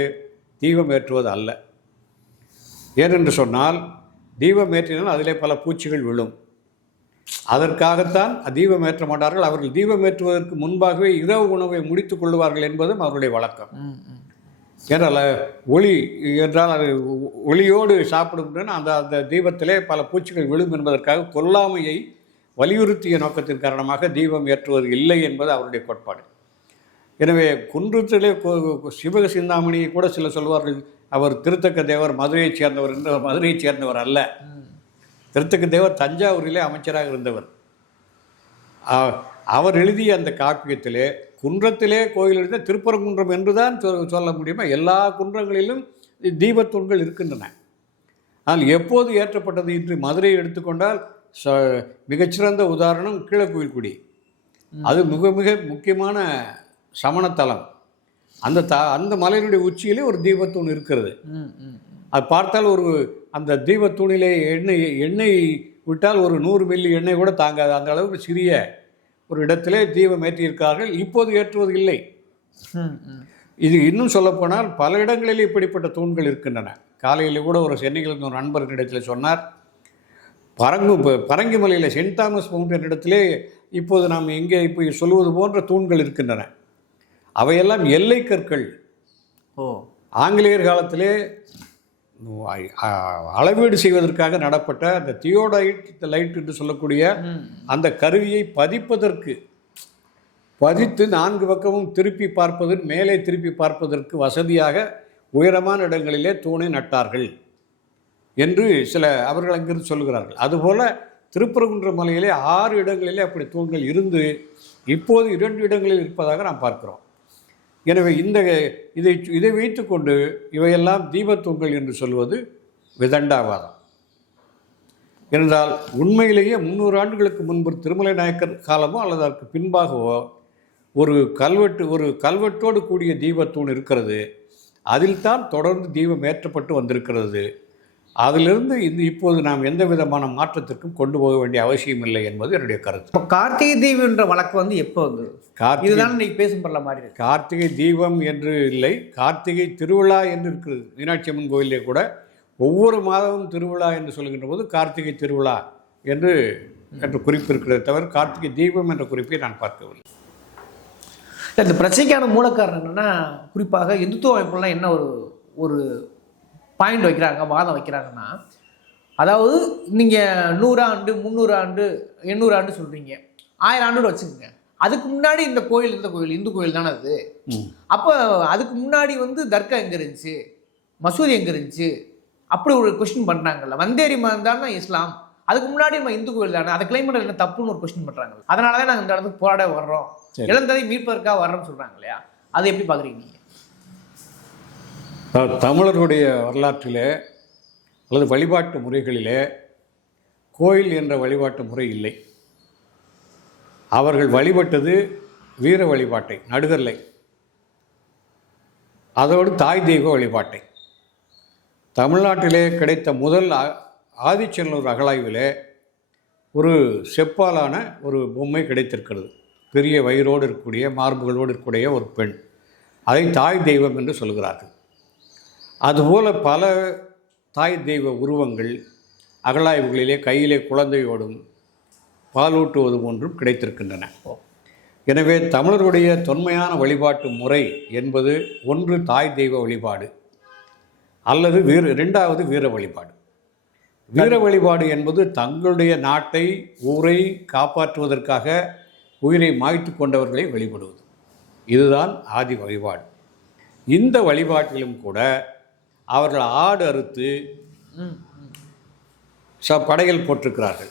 தீபம் ஏற்றுவது அல்ல. ஏனென்று சொன்னால் தீபம் ஏற்றினால் அதிலே பல பூச்சிகள் விழும். அதற்காகத்தான் தீபம் ஏற்ற மாட்டார்கள். அவர்கள் தீபம் ஏற்றுவதற்கு முன்பாகவே இரவு உணவை முடித்துக் கொள்வார்கள் என்பதும் அவருடைய வழக்கம். என்றால் ஒளி என்றால் அது ஒளியோடு சாப்பிடும் அந்த தீபத்திலே பல பூச்சிகள் விழும் என்பதற்காக கொல்லாமையை வலியுறுத்திய நோக்கத்தின் காரணமாக தீபம் ஏற்றுவது இல்லை என்பது அவருடைய கோட்பாடு. எனவே குன்றத்திலே சிவக சிந்தாமணியை கூட சிலர் சொல்வார்கள், அவர் திருத்தக்க தேவர் மதுரையைச் சேர்ந்தவர் என்று. மதுரையைச் சேர்ந்தவர் அல்ல. திருத்தக்க தேவர் தஞ்சாவூரிலே அமைச்சராக இருந்தவர். அவர் எழுதிய அந்த காப்பியத்திலே குன்றத்திலே கோயில் எழுத திருப்பரங்குன்றம் என்று தான் சொல்ல முடியுமா? எல்லா குன்றங்களிலும் தீபத்தூண்கள் இருக்கின்றன. ஆனால் எப்போது ஏற்றப்பட்டது? இன்று மதுரையை எடுத்துக்கொண்டால் மிகச்சிறந்த உதாரணம் கீழக்குயில்குடி. அது மிக மிக முக்கியமான சமணத்தலம். அந்த மலையினுடைய உச்சியிலே ஒரு தீபத்தூண் இருக்கிறது. அது பார்த்தால் அந்த தீபத்தூணிலே எண்ணெய் விட்டால் ஒரு 100 மில்லி எண்ணெய் கூட தாங்காது. அந்த அளவுக்கு சிறிய ஒரு இடத்திலே தீபம் ஏற்றியிருக்கார்கள். இப்போது ஏற்றுவது இல்லை. ம், ம். இது இன்னும் சொல்லப்போனால் பல இடங்களில் இப்படிப்பட்ட தூண்கள் இருக்கின்றன. காலையில் கூட ஒரு சென்னையில் ஒரு நண்பர்களிடத்தில் சொன்னார், பரங்கிமலையில் சென்ட் தாமஸ் மவுண்டன் இடத்திலே இப்போது நாம் எங்கே இப்போ சொல்லுவது போன்ற தூண்கள் இருக்கின்றன. அவையெல்லாம் எல்லை கற்கள். ஓ, ஆங்கிலேயர் காலத்திலே அளவீடு செய்வதற்காக நடப்பட்ட அந்த தியோடைட் லைட் என்று சொல்லக்கூடிய அந்த கருவியை பதித்து 4 பக்கமும் திருப்பி மேலே திருப்பி பார்ப்பதற்கு வசதியாக உயரமான இடங்களிலே தூணை நட்டார்கள் என்று அவர்கள் அங்கிருந்து சொல்லுகிறார்கள். அதுபோல் திருப்பரங்குன்ற மலையிலே 6 இடங்களிலே அப்படி தூண்கள் இருந்து இப்போது 2 இடங்களில் இருப்பதாக நாம் பார்க்கிறோம். எனவே இதை வைத்துக்கொண்டு இவையெல்லாம் தீபத்தூண்கள் என்று சொல்வது விதண்டாவாதம். என்றால் உண்மையிலேயே 300 ஆண்டுகளுக்கு முன்பு திருமலை நாயக்கர் காலமோ அல்லது அதற்கு பின்பாகவோ ஒரு கல்வெட்டோடு கூடிய தீபத்தூண் இருக்கிறது. அதில் தான் தொடர்ந்து தீபம் ஏற்றப்பட்டு வந்திருக்கிறது. அதிலிருந்து இப்போது நாம் எந்த விதமான மாற்றத்திற்கும் கொண்டு போக வேண்டிய அவசியம் இல்லை என்பது என்னுடைய கருத்து. இப்போ கார்த்திகை தீபம் என்ற வழக்கு எப்போ வந்தது? இதுதான் இன்னைக்கு பேசும் பரல மாதிரி. கார்த்திகை தீபம் என்று இல்லை, கார்த்திகை திருவிழா என்று இருக்கிறது. மீனாட்சி அம்மன் கோயிலே கூட ஒவ்வொரு மாதமும் திருவிழா என்று சொல்கின்ற போது கார்த்திகை திருவிழா என்று குறிப்பு இருக்கிறது தவிர கார்த்திகை தீபம் என்ற குறிப்பை நான் பார்க்கவில்லை. இந்த பிரச்சனைக்கான மூல காரணம் என்னென்னா, குறிப்பாக இந்துத்துவ அமைப்புலாம் என்ன ஒரு பாயிண்ட் வைக்கிறாங்க, வாதம் வைக்கிறாங்கன்னா, அதாவது நீங்கள் 100 ஆண்டு 300 ஆண்டு 800 ஆண்டு சொல்கிறீங்க, 1000 ஆண்டு வச்சுக்கோங்க. அதுக்கு முன்னாடி இந்த கோயில் இந்து கோயில் தானே அது. அப்போ அதுக்கு முன்னாடி தர்கா எங்கே இருந்துச்சு, மசூதி எங்கே இருந்துச்சு, அப்படி ஒரு கொஸ்டின் பண்ணுறாங்கல்ல. வந்தேரி மதம் தான் இஸ்லாம், அதுக்கு முன்னாடி நம்ம இந்து கோயில் தானே, அதை கிளைம் பண்ணுறது என்ன தப்புன்னு ஒரு கொஸ்டின் பண்ணுறாங்க. அதனால தான் நாங்கள் இந்த இடத்துக்கு போராட வர்றோம், இழந்ததை மீட்பதற்காக வர்றோம்னு சொல்கிறாங்க இல்லையா? அதை எப்படி பார்க்குறீங்க நீங்கள்? தமிழர்களுடைய வரலாற்றிலே அல்லது வழிபாட்டு முறைகளிலே கோயில் என்ற வழிபாட்டு முறை இல்லை. அவர்கள் வழிபட்டது வீர வழிபாட்டை, நடுகர்லை, அதோடு தாய் தெய்வ வழிபாட்டை. தமிழ்நாட்டிலே கிடைத்த முதல் ஆதிச்சநல்லூர் அகழாய்விலே ஒரு செப்பாலான ஒரு பொம்மை கிடைத்திருக்கிறது. பெரிய வயிறோடு இருக்கக்கூடிய, மார்புகளோடு இருக்கக்கூடிய ஒரு பெண். அதை தாய் தெய்வம் என்று சொல்கிறார்கள். அதுபோல் பல தாய் தெய்வ உருவங்கள் அகழாய்வுகளிலே கையிலே குழந்தையோடும் பாலூட்டுவது போன்றும் கிடைத்திருக்கின்றன. எனவே தமிழருடைய தொன்மையான வழிபாட்டு முறை என்பது ஒன்று தாய் தெய்வ வழிபாடு அல்லது இரண்டாவது வீர வழிபாடு. வீர வழிபாடு என்பது தங்களுடைய நாட்டை, ஊரை காப்பாற்றுவதற்காக உயிரை மாய்த்து கொண்டவர்களை வழிபடுவது. இதுதான் ஆதி வழிபாடு. இந்த வழிபாட்டிலும் கூட அவர்கள் ஆடு அறுத்து படையல் போட்டிருக்கிறார்கள்,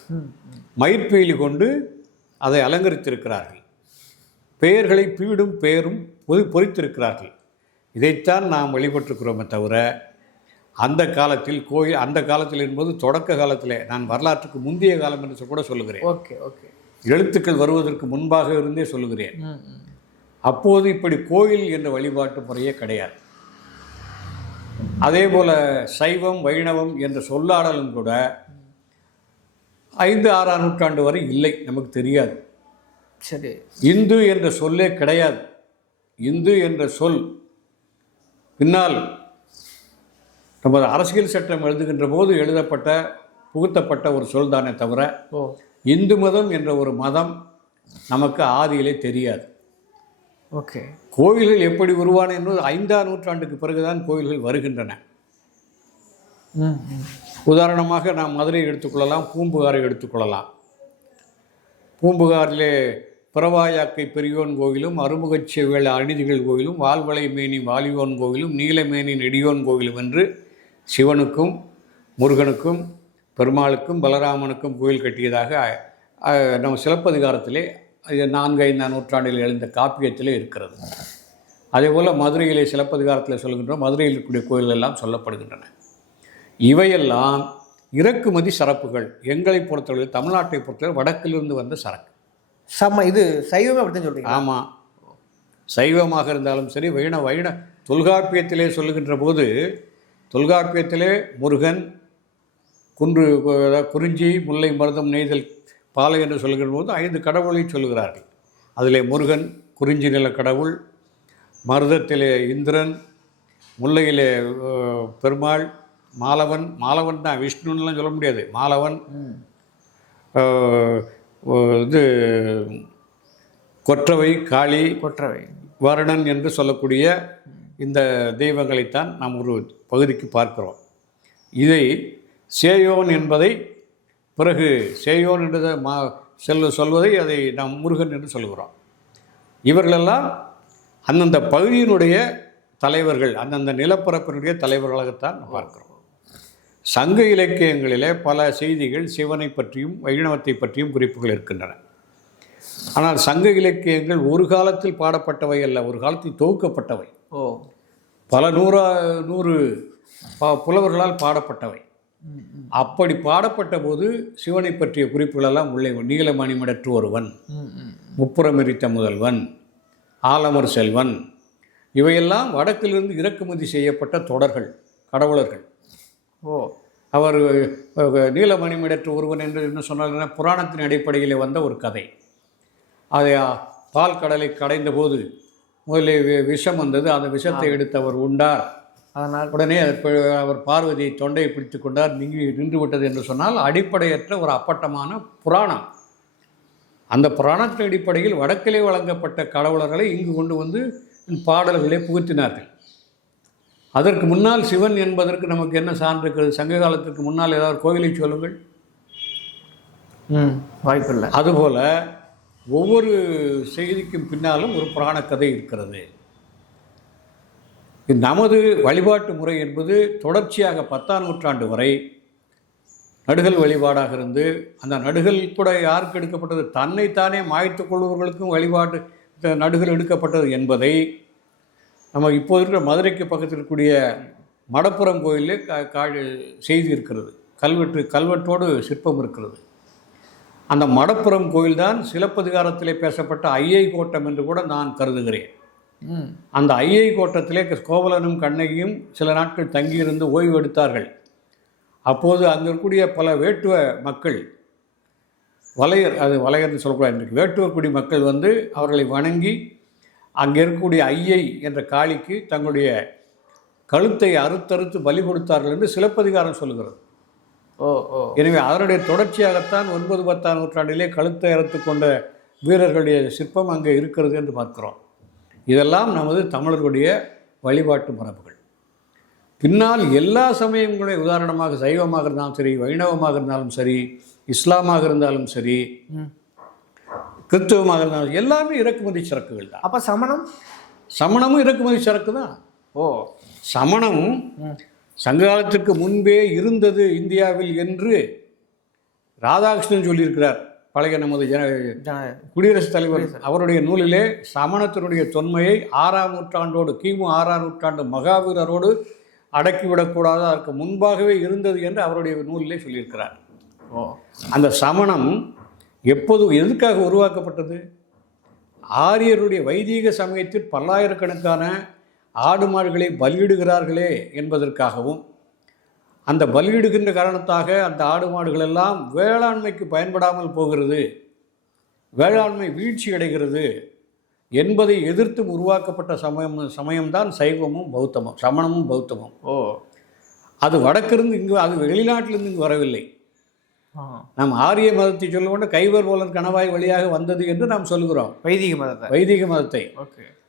மயிர்பீலி கொண்டு அதை அலங்கரித்திருக்கிறார்கள், பெயர்களை பீடும் பெயரும் பொறித்திருக்கிறார்கள். இதைத்தான் நாம் வழிபட்டிருக்கிறோமே தவிர அந்த காலத்தில் என்பது தொடக்க காலத்தில், நான் வரலாற்றுக்கு முந்தைய காலம் என்று கூட சொல்லுகிறேன். எழுத்துக்கள் வருவதற்கு முன்பாக இருந்தே சொல்லுகிறேன். அப்போது இப்படி கோயில் என்ற வழிபாட்டு முறையே கிடையாது. அதே போல் சைவம் வைணவம் என்ற சொல்லாடலும் கூட 5-6ஆம் நூற்றாண்டு வரை இல்லை, நமக்கு தெரியாது. சரி, இந்து என்ற சொல்லே கிடையாது. இந்து என்ற சொல் பின்னால் நமது அரசியல் சட்டம் எழுதுகின்ற போது புகுத்தப்பட்ட ஒரு சொல் தானே தவிர இந்து மதம் என்ற ஒரு மதம் நமக்கு ஆதியிலே தெரியாது. கோயில்கள் எப்படி உருவான என்பது 5ஆம் நூற்றாண்டுக்கு பிறகுதான் கோயில்கள் வருகின்றன. உதாரணமாக நாம் மதுரையை எடுத்துக்கொள்ளலாம், பூம்புகாரை எடுத்துக்கொள்ளலாம். பூம்புகாரிலே பிறவாயாக்கை பெரியோன் கோயிலும், அருமுகச்செவ்வேள் அநீதிகள் கோயிலும், வால்வளை மேனி வாலியோன் கோயிலும், நீலமேனி நெடியோன் கோயிலும் என்று சிவனுக்கும் முருகனுக்கும் பெருமாளுக்கும் பலராமனுக்கும் கோயில் கட்டியதாக நம்ம சிலப்பதிகாரத்திலே 4-5ஆம் நூற்றாண்டில் எழுந்த காப்பியத்திலே இருக்கிறது. அதேபோல் மதுரையிலே சிலப்பதிகாரத்தில் சொல்கின்றோம், மதுரையில் இருக்கக்கூடிய கோயில்கள் எல்லாம் சொல்லப்படுகின்றன. இவையெல்லாம் இறக்குமதி சரப்புகள். எங்களை பொறுத்தவரை, தமிழ்நாட்டை பொறுத்தவரை வடக்கிலிருந்து வந்த சரக்கு. இது சைவமே அப்படித்தான் சொல்றீங்க? ஆமாம், சைவமாக இருந்தாலும் சரி, வைண தொல்காப்பியத்திலே சொல்லுகின்ற போது, தொல்காப்பியத்திலே முருகன், குறிஞ்சி, முல்லை, மருதம், நெய்தல், பாலை என்று சொல்கின்ற போது 5 கடவுளை சொல்கிறார்கள். அதிலே முருகன், குறிஞ்சி நில கடவுள், மருதத்திலே இந்திரன், முல்லையிலே பெருமாள், மாலவன் தான், விஷ்ணுன்னெலாம் சொல்ல முடியாது, மாலவன், இது கொற்றவை, காளி, வருணன் என்று சொல்லக்கூடிய இந்த தெய்வங்களைத்தான் நாம் ஒரு பகுதிக்கு பார்க்கிறோம். இதை சேயோன் என்பதை பிறகு சேயோன் என்று சொல்வதை அதை நாம் முருகன் என்று சொல்கிறோம். இவர்களெல்லாம் அந்தந்த பகுதியினுடைய தலைவர்கள், அந்தந்த நிலப்பரப்பினுடைய தலைவர்களாகத்தான் பார்க்கிறோம். சங்க இலக்கியங்களிலே பல செய்திகள் சிவனை பற்றியும் வைணவத்தை பற்றியும் குறிப்புகள் இருக்கின்றன. ஆனால் சங்க இலக்கியங்கள் ஒரு காலத்தில் பாடப்பட்டவை அல்ல, ஒரு காலத்தில் தொகுக்கப்பட்டவை. பல நூறு புலவர்களால் பாடப்பட்டவை. அப்படி பாடப்பட்ட போது சிவனை பற்றிய குறிப்புகளெல்லாம் உள்ளே நீலமணிமடற்று ஒருவன், முப்புறமெரித்த முதல்வன், ஆலமர் செல்வன், இவையெல்லாம் வடக்கிலிருந்து இறக்குமதி செய்யப்பட்ட தொடர்கள், கடவுளர்கள். அவர் நீலமணிமடற்று ஒருவன் என்று என்ன சொன்னார், புராணத்தின் அடிப்படையில் வந்த ஒரு கதை. அதை பால் கடலை கடைந்த போது முதலில் விஷம் வந்தது. அந்த விஷத்தை எடுத்து அவர் உண்டார். அதனால் உடனே அவர் பார்வதியை தொண்டையை பிடித்து கொண்டார், நின்று விட்டது என்று சொன்னால் அடிப்படையற்ற ஒரு அப்பட்டமான புராணம். அந்த புராணத்தின் அடிப்படையில் வடக்கிலே வழங்கப்பட்ட கடவுளர்களை இங்கு கொண்டு வந்து பாடல்களை புகுத்தினார்கள். அதற்கு முன்னால் சிவன் என்பதற்கு நமக்கு என்ன சான்று இருக்கிறது? சங்க காலத்திற்கு முன்னால் ஏதாவது கோவிலை சொல்லுங்கள். வாய்ப்பில்லை. அதுபோல் ஒவ்வொரு செய்திக்கும் பின்னாலும் ஒரு புராண கதை இருக்கிறது. நமது வழிபாட்டு முறை என்பது தொடர்ச்சியாக 10ஆம் நூற்றாண்டு வரை நடுகள் வழிபாடாக இருந்து, அந்த நடுகள் கூட யாருக்கு எடுக்கப்பட்டது? தன்னைத்தானே மாய்த்து கொள்பவர்களுக்கும் வழிபாடு நடுகள் எடுக்கப்பட்டது என்பதை நம்ம இப்போது இருக்கிற மதுரைக்கு பக்கத்தில் இருக்கக்கூடிய மடப்புறம் கோயிலே செய்தி இருக்கிறது. கல்வெட்டோடு சிற்பம் இருக்கிறது. அந்த மடப்புறம் கோயில்தான் சிலப்பதிகாரத்திலே பேசப்பட்ட ஐயை கோட்டம் என்று கூட நான் கருதுகிறேன். அந்த ஐயை கோட்டத்திலே கோவலனும் கண்ணகியும் சில நாட்கள் தங்கியிருந்து ஓய்வு எடுத்தார்கள். அப்போது அங்கே இருக்கக்கூடிய பல வேட்டுவ மக்கள், வலையர்னு சொல்லக்கூடாது, இன்றைக்கு வேட்டுவக்குடி மக்கள் வந்து அவர்களை வணங்கி அங்கே இருக்கக்கூடிய ஐயை என்ற காளிக்கு தங்களுடைய கழுத்தை அறுத்தறுத்து பலி கொடுத்தார்கள் என்று சிலப்பதிகாரம் சொல்லுகிறது. எனவே அதனுடைய தொடர்ச்சியாகத்தான் 9, 10ஆம் நூற்றாண்டிலே கழுத்தை அறுத்து கொண்ட வீரர்களுடைய சிற்பம் அங்கே இருக்கிறது என்று பார்க்கிறோம். இதெல்லாம் நமது தமிழர்களுடைய வழிபாட்டு மரபுகள். பின்னால் எல்லா சமயங்களுடைய, உதாரணமாக சைவமாக இருந்தாலும் சரி, வைணவமாக இருந்தாலும் சரி, இஸ்லாமாக இருந்தாலும் சரி, கிறிஸ்தவமாக இருந்தாலும் எல்லாமே இறக்குமதி சரக்குகள் தான். அப்போ சமணமும் இறக்குமதி சரக்கு தான். சமணம் சங்ககாலத்திற்கு முன்பே இருந்தது இந்தியாவில் என்று ராதாகிருஷ்ணன் சொல்லியிருக்கிறார். பழைய நமது குடியரசுத் தலைவர் அவருடைய நூலிலே சமணத்தினுடைய தொன்மையை 6ஆம் நூற்றாண்டோடு, கிமு 6ஆம் நூற்றாண்டு மகாவீரரோடு அடக்கிவிடக்கூடாது, அதற்கு முன்பாகவே இருந்தது என்று அவருடைய நூலிலே சொல்லியிருக்கிறார். அந்த சமணம் எப்போது எதுக்காக உருவாக்கப்பட்டது? ஆரியருடைய வைதீக சமயத்தில் பல்லாயிரக்கணக்கான ஆடு மாடுகளை பலியிடுகிறார்களே என்பதற்காகவும், அந்த பலியிடுகின்ற காரணத்தாக அந்த ஆடு மாடுகள் எல்லாம் வேளாண்மைக்கு பயன்படாமல் போகிறது, வேளாண்மை வீழ்ச்சி அடைகிறது என்பதை எதிர்த்து உருவாக்கப்பட்ட சமயம்தான் சைவமும் பௌத்தமும், சமணமும் பௌத்தமும். அது வடக்கிருந்து இங்கு, அது வெளிநாட்டிலிருந்து இங்கு வரவில்லை. நாம் ஆரிய மதத்தை சொல்லுவோம், கைவர் போலன் கணவாய் வழியாக வந்தது என்று நாம் சொல்கிறோம், வைதிக மதத்தை.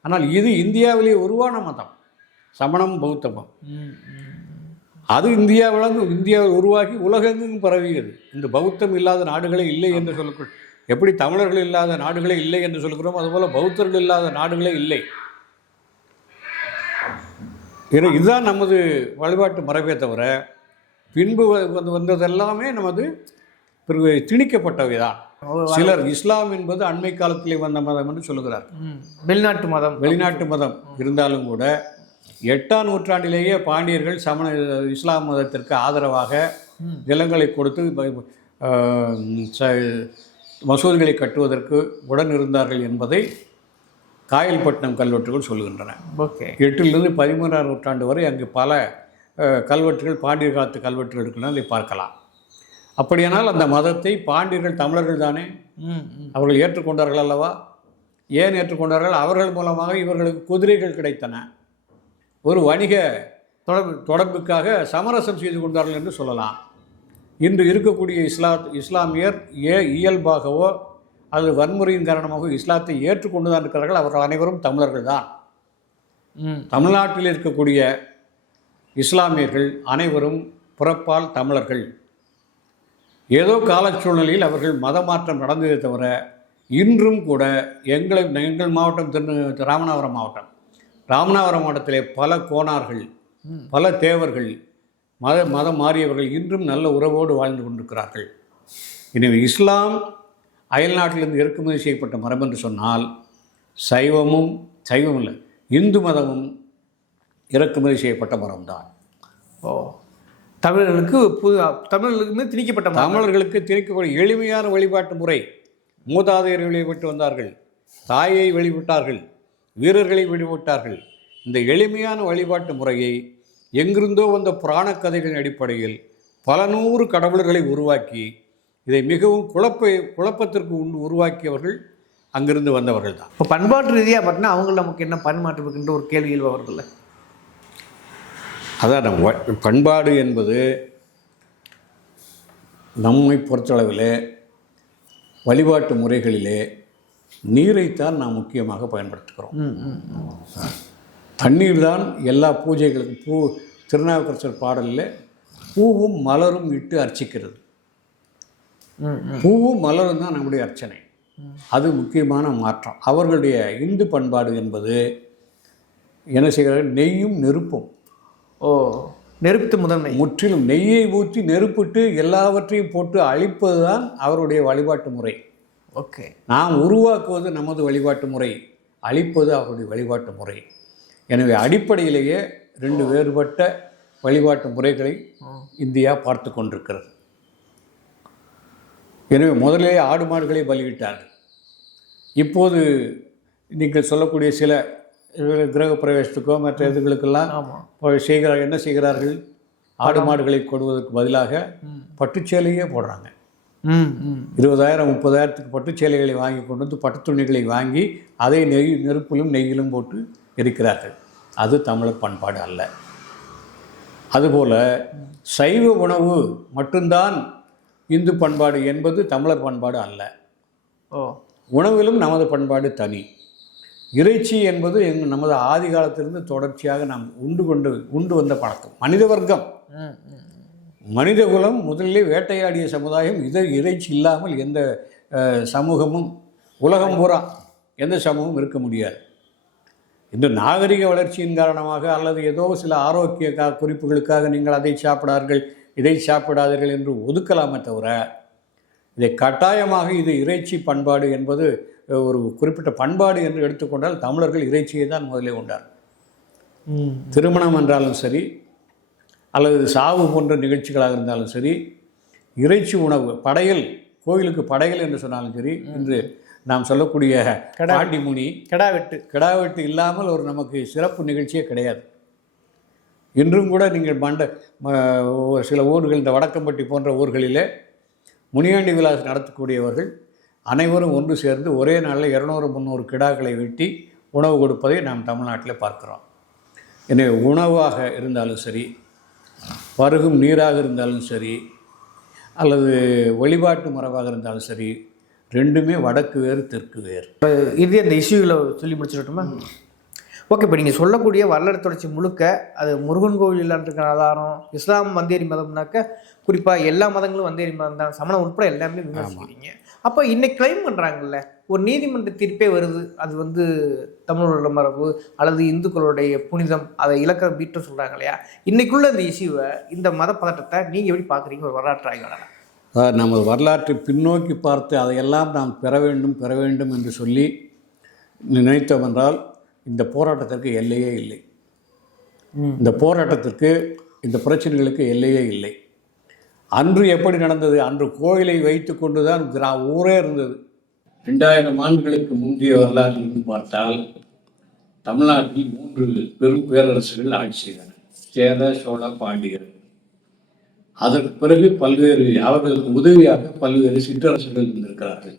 ஆனால் இது இந்தியாவிலே உருவான மதம், சமணம் பௌத்தமும். அது இந்தியாவில் உருவாகி உலகெங்கும் பரவியது. இந்த பௌத்தம் இல்லாத நாடுகளே இல்லை என்று சொல்லுங்கள். எப்படி தமிழர்கள் இல்லாத நாடுகளே இல்லை என்று சொல்கிறோம், அதுபோல் பௌத்தர்கள் இல்லாத நாடுகளே இல்லை. இதுதான் நமது வழிபாட்டு மரபே தவிர பின்பு வந்ததெல்லாமே நமது பிறகு திணிக்கப்பட்டவை தான். சிலர் இஸ்லாம் என்பது அண்மை காலத்திலே வந்த மதம் என்று சொல்லுகிறார். வெளிநாட்டு மதம் இருந்தாலும் கூட 8ஆம் நூற்றாண்டிலேயே பாண்டியர்கள் இஸ்லாம் மதத்திற்கு ஆதரவாக நிலங்களை கொடுத்து மசூதிகளை கட்டுவதற்கு உடன் இருந்தார்கள் என்பதை காயல்பட்டினம் கல்வெட்டுகள் சொல்லுகின்றன. 8லிருந்து 13ஆம் நூற்றாண்டு வரை அங்கு பல கல்வெட்டுகள், பாண்டியர் காலத்து கல்வெட்டுகள் இருக்கின்றன, அதை பார்க்கலாம். அப்படியானால் அந்த மதத்தை பாண்டியர்கள் தமிழர்கள் தானே, அவர்கள் ஏற்றுக்கொண்டார்கள் அல்லவா? ஏன் ஏற்றுக்கொண்டார்கள்? அவர்கள் மூலமாக இவர்களுக்கு குதிரைகள் கிடைத்தன. ஒரு வணிக தொடர்புக்காக சமரசம் செய்து கொண்டார்கள் என்று சொல்லலாம். இன்று இருக்கக்கூடிய இஸ்லாமியர் இயல்பாகவோ அல்லது வன்முறையின் காரணமாக இஸ்லாத்தை ஏற்றுக்கொண்டு தான் இருக்கிறார்கள். அவர்கள் அனைவரும் தமிழர்கள் தான். தமிழ்நாட்டில் இருக்கக்கூடிய இஸ்லாமியர்கள் அனைவரும் பிறப்பால் தமிழர்கள். ஏதோ காலச்சூழ்நிலையில் அவர்கள் மத மாற்றம் நடந்ததே தவிர இன்றும் கூட எங்கள் மாவட்டம் ராமநாதபுரம் மாவட்டத்திலே பல கோனார்கள், பல தேவர்கள், மதம் மாறியவர்கள் இன்றும் நல்ல உறவோடு வாழ்ந்து கொண்டிருக்கிறார்கள். எனவே இஸ்லாம் அயல்நாட்டிலிருந்து இறக்குமதி செய்யப்பட்ட மரபு என்று சொன்னால் சைவம் இல்லை, இந்து மதமும் இறக்குமதி செய்யப்பட்ட மரம்தான். தமிழர்களுக்குமே திணிக்கப்பட்ட தமிழர்களுக்கு திணிக்கப்பட்ட எளிமையான வழிபாட்டு முறை. மூதாதையரை வழிபட்டு வந்தார்கள், தாயை வழிபட்டார்கள், வீரர்களை வழிபட்டார்கள். இந்த எளிமையான வழிபாட்டு முறையை எங்கிருந்தோ வந்த புராண கதைகளின் அடிப்படையில் பல நூறு கடவுளர்களை உருவாக்கி இதை மிகவும் குழப்பத்திற்கு உருவாக்கியவர்கள் அங்கிருந்து வந்தவர்கள் தான். இப்போ பண்பாட்டு ரீதியாக பார்த்தீங்கன்னா அவங்க நமக்கு என்ன பண்பாட்டு இருக்கின்ற ஒரு கேள்வியில் வருதில்லை. அதான் பண்பாடு என்பது நம்மை பொறுத்தளவில் வழிபாட்டு முறைகளிலே நீரைத்தான் நாம் முக்கியமாக பயன்படுத்துகிறோம். தண்ணீர் தான் எல்லா பூஜைகளுக்கும். திருநாவுக்கரசர் பாடலில் பூவும் மலரும் இட்டு அர்ச்சிக்கிறது. பூவும் மலரும் தான் நம்முடைய அர்ச்சனை. அது முக்கியமான மாற்றம். அவர்களுடைய இந்து பண்பாடு என்பது என்ன செய்கிறார்கள்? நெய்யும் நெருப்பும். நெருப்பு முதன்மை. முற்றிலும் நெய்யை ஊற்றி நெருப்பிட்டு எல்லாவற்றையும் போட்டு அழிப்பது தான் அவருடைய வழிபாட்டு முறை. ஓகே, நாம் உருவாக்குவது நமது வழிபாட்டு முறை, அழிப்பது அவருடைய வழிபாட்டு முறை. எனவே அடிப்படையிலேயே ரெண்டு வேறுபட்ட வழிபாட்டு முறைகளை இந்தியா பார்த்து கொண்டிருக்கிறது. எனவே முதலே ஆடு மாடுகளை பலியிட்டார்கள். இப்போது நீங்கள் சொல்லக்கூடிய சில கிரக பிரவேசத்துக்கோ மற்ற இதுகளுக்கெல்லாம் என்ன செய்கிறார்கள்? ஆடு மாடுகளை கொடுவதற்கு பதிலாக பட்டுச்சேலையே போடுறாங்க. 20,000 30,000க்கு பட்டுச்சேலைகளை வாங்கி கொண்டு வந்து பட்டு துணிகளை வாங்கி அதை நெருப்பிலும் போட்டு எரிக்கிறார்கள். அது தமிழர் பண்பாடு அல்ல. அதுபோல் சைவ உணவு மட்டும்தான் இந்து பண்பாடு என்பது தமிழர் பண்பாடு அல்ல. உணவிலும் நமது பண்பாடு தனி. இறைச்சி என்பது நமது ஆதி காலத்திலிருந்து தொடர்ச்சியாக நாம் உண்டு வந்த பழக்கம். மனித வர்க்கம், மனித குலம் முதலிலே வேட்டையாடிய சமுதாயம். இறைச்சி இல்லாமல் எந்த சமூகமும் உலகம் பூரா எந்த சமூகமும் இருக்க முடியாது. இந்த நாகரிக வளர்ச்சியின் காரணமாக அல்லது ஏதோ சில ஆரோக்கிய குறிப்புகளுக்காக நீங்கள் அதை சாப்பிடார்கள் இதை சாப்பிடாதீர்கள் என்று ஒதுக்கலாமே தவிர இதை கட்டாயமாக இது இறைச்சி பண்பாடு என்பது ஒரு குறிப்பிட்ட பண்பாடு என்று எடுத்துக்கொண்டால் தமிழர்கள் இறைச்சியை தான் முதலே உண்டார். திருமணம் என்றாலும் சரி அல்லது சாவு போன்ற நிகழ்ச்சிகளாக இருந்தாலும் சரி, இறைச்சி உணவு, படையல், கோயிலுக்கு படையல் என்று சொன்னாலும் சரி, இன்று நாம் சொல்லக்கூடிய பாண்டிமுனி கிடாவெட்டு இல்லாமல் ஒரு நமக்கு சிறப்பு நிகழ்ச்சியே கிடையாது. இன்றும் கூட நீங்கள் சில ஊர்கள், இந்த வடக்கம்பட்டி போன்ற ஊர்களிலே முனியாண்டி விலாஸ் நடத்தக்கூடியவர்கள் அனைவரும் ஒன்று சேர்ந்து ஒரே நாளில் 200-300 கிடாக்களை வெட்டி உணவு கொடுப்பதை நாம் தமிழ்நாட்டில் பார்க்குறோம். எனவே உணவாக இருந்தாலும் சரி, பருகும் நீராக இருந்தாலும் சரி, அல்லது வழிபாட்டு மரபாக இருந்தாலும் சரி, ரெண்டுமே வடக்கு வேறு தெற்கு வேறு. இது அந்த இஷ்யூவில் சொல்லி முடிச்சிடட்டுமா? ஓகே, இப்போ நீங்கள் சொல்லக்கூடிய வரலாறு தொடர்ச்சி முழுக்க அது முருகன் கோவில் இல்லாண்டிருக்க ஆதாரம், இஸ்லாம் வந்தேரி மதம்னாக்க குறிப்பாக எல்லா மதங்களும் வந்தேரி மதம் தான், சமணம் உட்பட எல்லாமே விமர்சிக்கிறீங்க. அப்போ இன்னைக்கு கிளைம் பண்ணுறாங்கல்ல, ஒரு நீதிமன்ற தீர்ப்பே வருது, அது தமிழோட மரபு அல்லது இந்துக்களுடைய புனிதம், அதை இலக்க பீட்டு சொல்கிறாங்க இல்லையா? இன்றைக்குள்ள இந்த இஷ்யூவை, இந்த மத பதட்டத்தை நீங்கள் எப்படி பார்க்குறீங்க ஒரு வரலாற்று ஆய்வாளர்? நமது வரலாற்றை பின்னோக்கி பார்த்து அதையெல்லாம் நாம் பெற வேண்டும் என்று சொல்லி நினைத்தோம் என்றால் இந்த போராட்டத்திற்கு எல்லையே இல்லை. இந்த போராட்டத்திற்கு, இந்த பிரச்சனைகளுக்கு எல்லையே இல்லை. அன்று எப்படி நடந்தது? அன்று கோயிலை வைத்து கொண்டு தான் ஊரே இருந்தது. 2000 ஆண்டுகளுக்கு முந்தைய வரலாற்றிலிருந்து பார்த்தால் தமிழ்நாட்டில் 3 பெரும் பேரரசுகள் ஆட்சி செய்தனர். சேர, சோழ, பாண்டியர். அதற்கு பிறகு அவர்களுக்கு உதவியாக பல்வேறு சிற்றரசுகள் இருந்திருக்கிறார்கள்.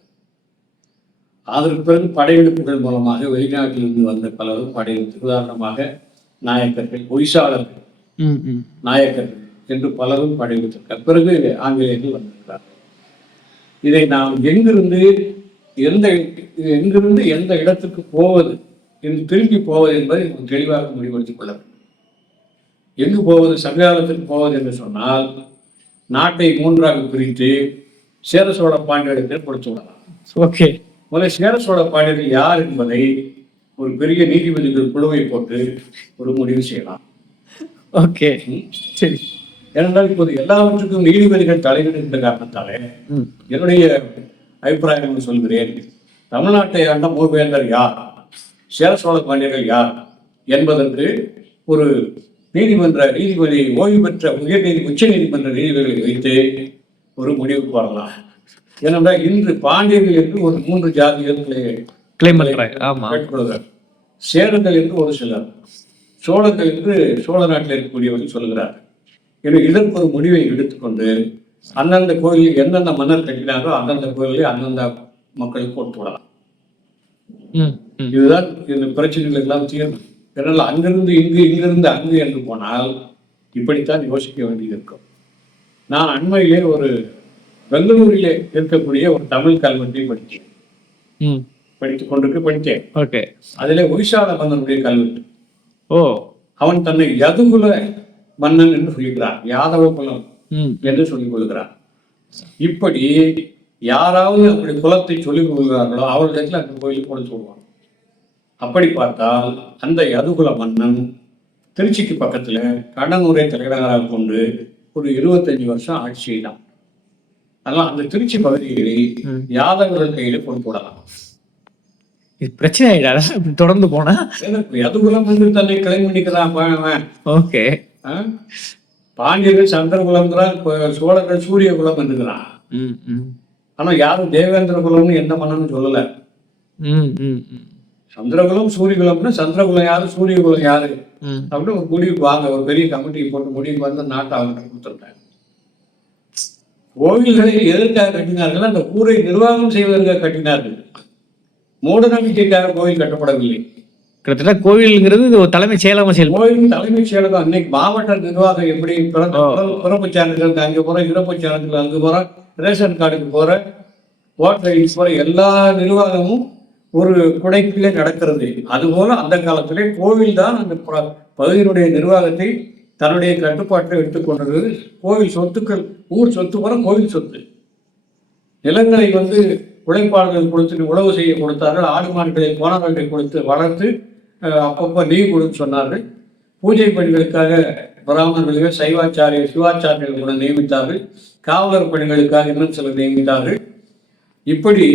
அதற்கு பிறகு படையெடுப்புகள் மூலமாக வெளிநாட்டிலிருந்து வந்த பலரும் படையெடுத்து, உதாரணமாக நாயக்கர்கள், ஒய்சாளர்கள், நாயக்கர்கள் என்று பலரும் படையெடுத்திருக்கார். பிறகு ஆங்கிலேயர்கள் வந்திருக்கிறார். இதை நாம் எங்கிருந்து எந்த இடத்துக்கு போவது என்று திரும்பி போவது என்பதை தெளிவாக முடிவெடுத்துக் கொள்ள வேண்டும். எங்கு போவது, சங்ககாலத்துக்கு போவது என்று சொன்னால் நாட்டை 3ஆக பிரித்து சேர சோழ பாண்டியர்களுக்கு கொடுத்து விடலாம். ஓகே, முதல்ல சேர சோழ பாண்டியர்கள் யார் என்பதை ஒரு பெரிய நீதிபதிகள் குழுவை போட்டு ஒரு முடிவு செய்யலாம். ஓகே, சரி. ஏனென்றால் இப்போது எல்லாவற்றுக்கும் நீதிபதிகள் தலையிடுகின்ற காரணத்தாலே என்னுடைய அபிப்பிராயம் சொல்கிறேன். தமிழ்நாட்டை ஆண்ட மூவேந்தர் யார், சேர சோழ பாண்டியர்கள் யார் என்பதற்கு ஒரு நீதிபதி ஓய்வு பெற்ற உச்ச நீதிமன்ற நீதிபதிகளை வைத்து ஒரு முடிவுக்கு வரலாம். ஏனென்றால் இன்று பாண்டியர்கள் என்று ஒரு 3 ஜாதிகளை கேட்டுக்கொள்கிறார். சேரர்கள் என்று ஒரு சிலர், சோழர்கள் என்று சோழ நாட்டில் இருக்கக்கூடியவர்கள் சொல்கிறார். எனவே இதற்கு ஒரு முடிவை எடுத்துக்கொண்டு அந்தந்த கோயிலில் எந்தெந்த மன்னர் கட்டினாரோ அந்தந்த கோயிலை அந்தந்த மக்களுக்கு கொடுத்து விடலாம். இதுதான் இந்த பிரச்சனைகள் எல்லாம் தீர்வு. இதனால் அங்கிருந்து இங்கிருந்து அங்கு என்று போனால் இப்படித்தான் யோசிக்க வேண்டியது இருக்கும். நான் அண்மையிலே ஒரு பெங்களூரிலே இருக்கக்கூடிய ஒரு தமிழ் கல்வெட்டை படித்தேன். அதிலே ஒய்சால மன்னனுடைய கல்வெட்டு. அவன் தன்னை யதுகுல மன்னன் என்று சொல்லுகிறான், யாதவ குலம் என்று சொல்லிக் கொள்கிறான். இப்படி யாராவது அப்படி குலத்தை சொல்லிக் கொள்கிறார்களோ அவர்களிடத்தில் அந்த கோயிலுக்கு கொடுத்து விடுவான். அப்படி பார்த்தால் அந்த யதுகுல மன்னன் திருச்சிக்கு பக்கத்துல கடனூரை தலைநகராக கொண்டு ஒரு 25 வருஷம் ஆட்சி செய்தான். அதனால அந்த திருச்சி பகுதிகளில் யாதவர்கள் கையில கொண்டு விடலாம். பிரச்சனை ஆயிடாத தொடர்ந்து போனா யதுகுலம் என்று தன்னை கிளைம் பண்ணிக்கிறான். ஓகே, பாண்டியர்கள் சந்திரகுலம், சோழர்கள் சூரிய குலம் என்கிறான். ஆனா யாரும் தேவேந்திர குலம்னு எந்த மன்னன்னு சொல்லல. சந்திரகுலம் சூரியகுலம்னு சந்திரகுலம் யாரு சூரிய குலம் யாரு அப்படின்னு ஒரு முடிவுக்கு வாங்க, ஒரு பெரிய கமிட்டி போட்டு முடிவுக்கு வந்து நாட்டை அவங்க கொடுத்துருக்காங்க. கோவில்களை எதற்காக கட்டினார்கள்? அந்த ஊரை நிர்வாகம் செய்வதற்காக கட்டினார்கள். மூட நம்பிக்கைக்காக கோவில் கட்டப்படவில்லை. கிட்டத்தட்ட கோவில்ங்கிறது தலைமைச் செயலகம். கோவில் தலைமைச் செயலகம். அன்னைக்கு மாவட்ட நிர்வாகம் எப்படி பிறப்பு சேனல்களுக்கு அங்கே போற, இறப்பு சேனல்கள் அங்கே போற, ரேஷன் கார்டுக்கு போற, ஓட்டர் ஐடி போற எல்லா நிர்வாகமும் ஒரு குடைக்குள்ளே நடக்கிறது. அதுபோல அந்த காலத்திலே கோவில் தான் அந்த பகுதியினுடைய நிர்வாகத்தை தன்னுடைய கட்டுப்பாட்டை எடுத்துக்கொண்டது. கோவில் சொத்துக்கள், ஊர் சொத்து போற கோவில் சொத்து. நிலங்களை உழைப்பாளர்கள் கொடுத்துட்டு உழவு செய்ய கொடுத்தார்கள். ஆடு மாடுகளை போனவர்களை கொடுத்து வளர்த்து அப்பப்போ லீவ் கொடுத்து சொன்னார்கள். பூஜை பணிகளுக்காக பிராமணர்கள், சைவாச்சாரியர், சிவாச்சாரியர்கள் கூட நியமித்தார்கள். காவலர் பணிகளுக்காக இன்னும் சிலர் நியமித்தார்கள். இப்படி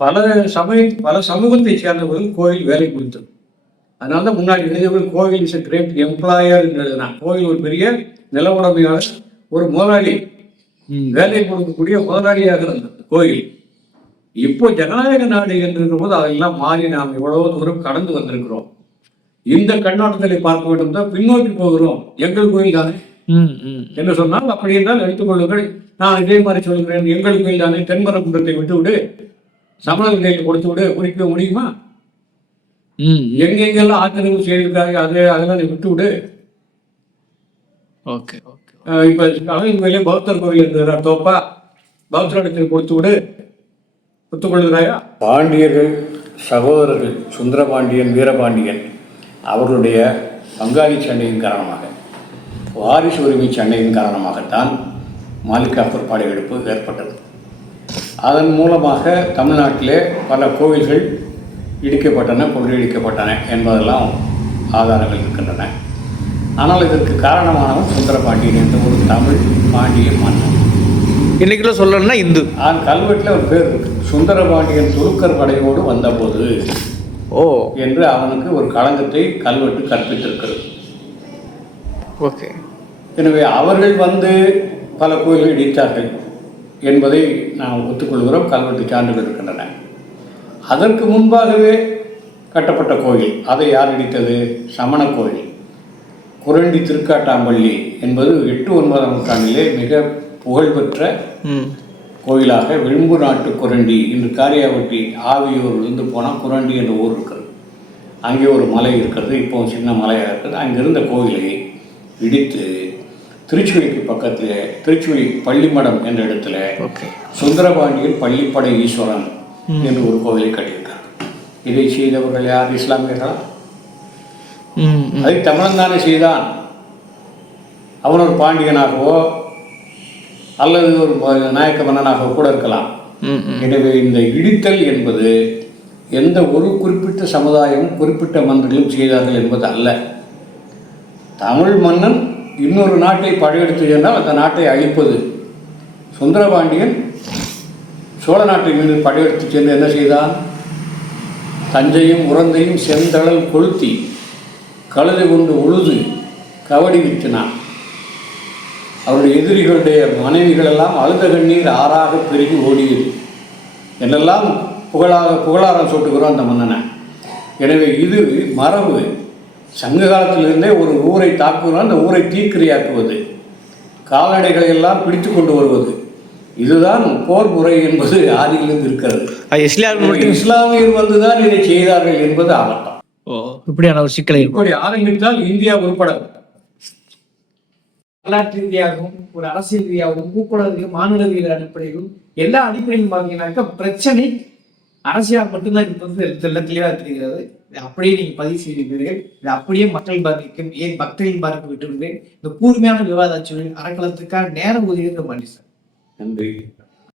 பல சமூகத்தை சேர்ந்தவர்கள் கோயில் வேலை கொடுத்தது. அதனால்தான் முன்னாடி எழுதியவர்கள் கோவில் இஸ் எ கிரேட் எம்ப்ளாயர் என்று எழுதினான். கோவில் ஒரு பெரிய நில உடைமையாளர், ஒரு முதலாளி, வேலை கொடுக்கக்கூடிய முதலாளியாக இருந்தது கோயில். இப்போ ஜனநாயக நாடு என்று இருக்கும்போது அதெல்லாம் மாறி நாம் இவ்வளவு தூரம் கடந்து வந்திருக்கிறோம். இந்த கண்ணோட்டத்தை பார்க்க வேண்டும் தான் பின்னோக்கி போகிறோம். எங்கள் கோயில் தானே என்று சொன்னால் அப்படி என்றால் எடுத்துக்கொள்ளுங்கள். நான் இதே மாதிரி சொல்கிறேன், எங்கள் கோயில் தானே, தென்மரகுன்றத்தை விட்டு விடு, சமணர் கையில் கொடுத்து விடு, குறிக்க முடியுமா? எங்கெங்கெல்லாம் ஆக்கிரமிப்பு செய்திருக்காங்க அதெல்லாம் நீ விட்டு விடு. இப்ப கலைஞர் கோயிலே பௌத்தர் கோயில் இருக்கிறார், தோப்பா பௌத்தரிடத்தில் கொடுத்து விடு, ஒத்துக்கொள்கிறாயா? பாண்டியர்கள் சகோதரர்கள் சுந்தரபாண்டியன், வீரபாண்டியன் அவர்களுடைய பங்காளி சண்டையின் காரணமாக, வாரிசு உரிமை சண்டையின் காரணமாகத்தான் மாலிகாப்பூர் படையெடுப்பு ஏற்பட்டது. அதன் மூலமாக தமிழ்நாட்டிலே பல கோவில்கள் இடிக்கப்பட்டன, கொள்ளையடிக்கப்பட்டன என்பதெல்லாம் ஆதாரங்கள் இருக்கின்றன. ஆனால் இதற்கு காரணமானவன் சுந்தரபாண்டியன் என்ற ஒரு தமிழ் பாண்டிய மன்னன். இன்னைக்குள்ள சொல்லணும்னா இந்து கல்வெட்டில் ஒரு பேர் இருக்கு, சுந்தரபாண்டியன் துருக்கர் படையோடு வந்தபோது என்று அவனுக்கு ஒரு களங்கத்தை கல்வெட்டு கற்பித்திருக்கிறது. ஓகே. எனவே அவர்கள் பல கோயில்கள் இடித்தார்கள் என்பதை நாம் ஒத்துக்கொள்கிறோம். கல்வெட்டு சான்றுகள் இருக்கின்றன. அதற்கு முன்பாகவே கட்டப்பட்ட கோயில், அதை யார் இடித்தது? சமண கோயில். குரண்டி திருக்காட்டாம்பள்ளி என்பது 8-9ஆம் நூற்றாண்டிலே மிக புகழ்பெற்ற கோயிலாக விளிம்பு நாட்டு குரண்டி இன்று காரியாவட்டி ஆவியூரிலிருந்து போனால் குரண்டி என்ற ஊர் இருக்கிறது. அங்கே ஒரு மலை இருக்கிறது, இப்போ சின்ன மலையாக இருக்குது. அங்கே இருந்த கோயிலை இடித்து திருச்சுழிக்கு பக்கத்தில் திருச்சுழி பள்ளிமடம் என்ற இடத்துல சுந்தரபாண்டியன் பள்ளிப்படை ஈஸ்வரன் என்று ஒரு கோவிலை கட்டியிருக்கார். இதை செய்தவர்கள் யார்? இஸ்லாமியர்களா? அதை தமிழன் தானே செய்தான். அவன் ஒரு பாண்டியனாகவோ அல்லது ஒரு நாயக்க மன்னனாக கூட இருக்கலாம். எனவே இந்த இடித்தல் என்பது எந்த ஒரு குறிப்பிட்ட சமுதாயமும் குறிப்பிட்ட மன்னர்களும் செய்தார்கள் என்பது அல்ல. தமிழ் மன்னன் இன்னொரு நாட்டை படையெடுத்து சென்றால் அந்த நாட்டை அழிப்பது. சுந்தரபாண்டியன் சோழ நாட்டை மீது படையெடுத்து சென்று என்ன செய்தான்? தஞ்சையும் உறந்தையும் செந்தழல் கொளுத்தி கழுதை கொண்டு உழுது கவடி விற்றினான். அவருடைய எதிரிகளுடைய மனைவிகளெல்லாம் அழுத கண்ணீர் ஆறாக பெருகி ஓடியது என்றெல்லாம் புகழாரம் சூட்டுகிறோம் அந்த மன்னனை. எனவே இது மரபு. சங்க காலத்திலிருந்தே ஒரு ஊரை தாக்குகிறோம், அந்த ஊரை தீக்கிரையாக்குவது, கால்நடைகளை எல்லாம் பிடித்து கொண்டு வருவது, இதுதான் போர் முறை என்பது ஆதியிலிருந்து இருக்கிறது. இஸ்லாமியர் வந்துதான் இதை செய்தார்கள் என்பது அபத்தம். இப்படியான ஒரு சிக்கலை இப்படி ஆரம்பித்தால் இந்தியா உட்படாது. வரலாற்று ரீதியாகவும் ஒரு அரசியல் ரீதியாகவும் கூக்குரல் மாநிலவியல் அடிப்படையிலும் எல்லா அடிப்படையிலும் பார்த்தீங்கன்னாக்கா பிரச்சனை அரசியல் மட்டும்தான் இருப்பது தெளிவாக தெரிகிறது. அப்படியே நீங்க பதிவு செய்திருக்கிறீர்கள். இது அப்படியே மக்கள் பாதிக்கும், ஏன் பக்தர்கள் பார்க்க விட்டு இந்த கூர்மையான விவாத சூழல் அறக்கலத்துக்காக நேரம் ஒதுக்கிறது. நன்றி.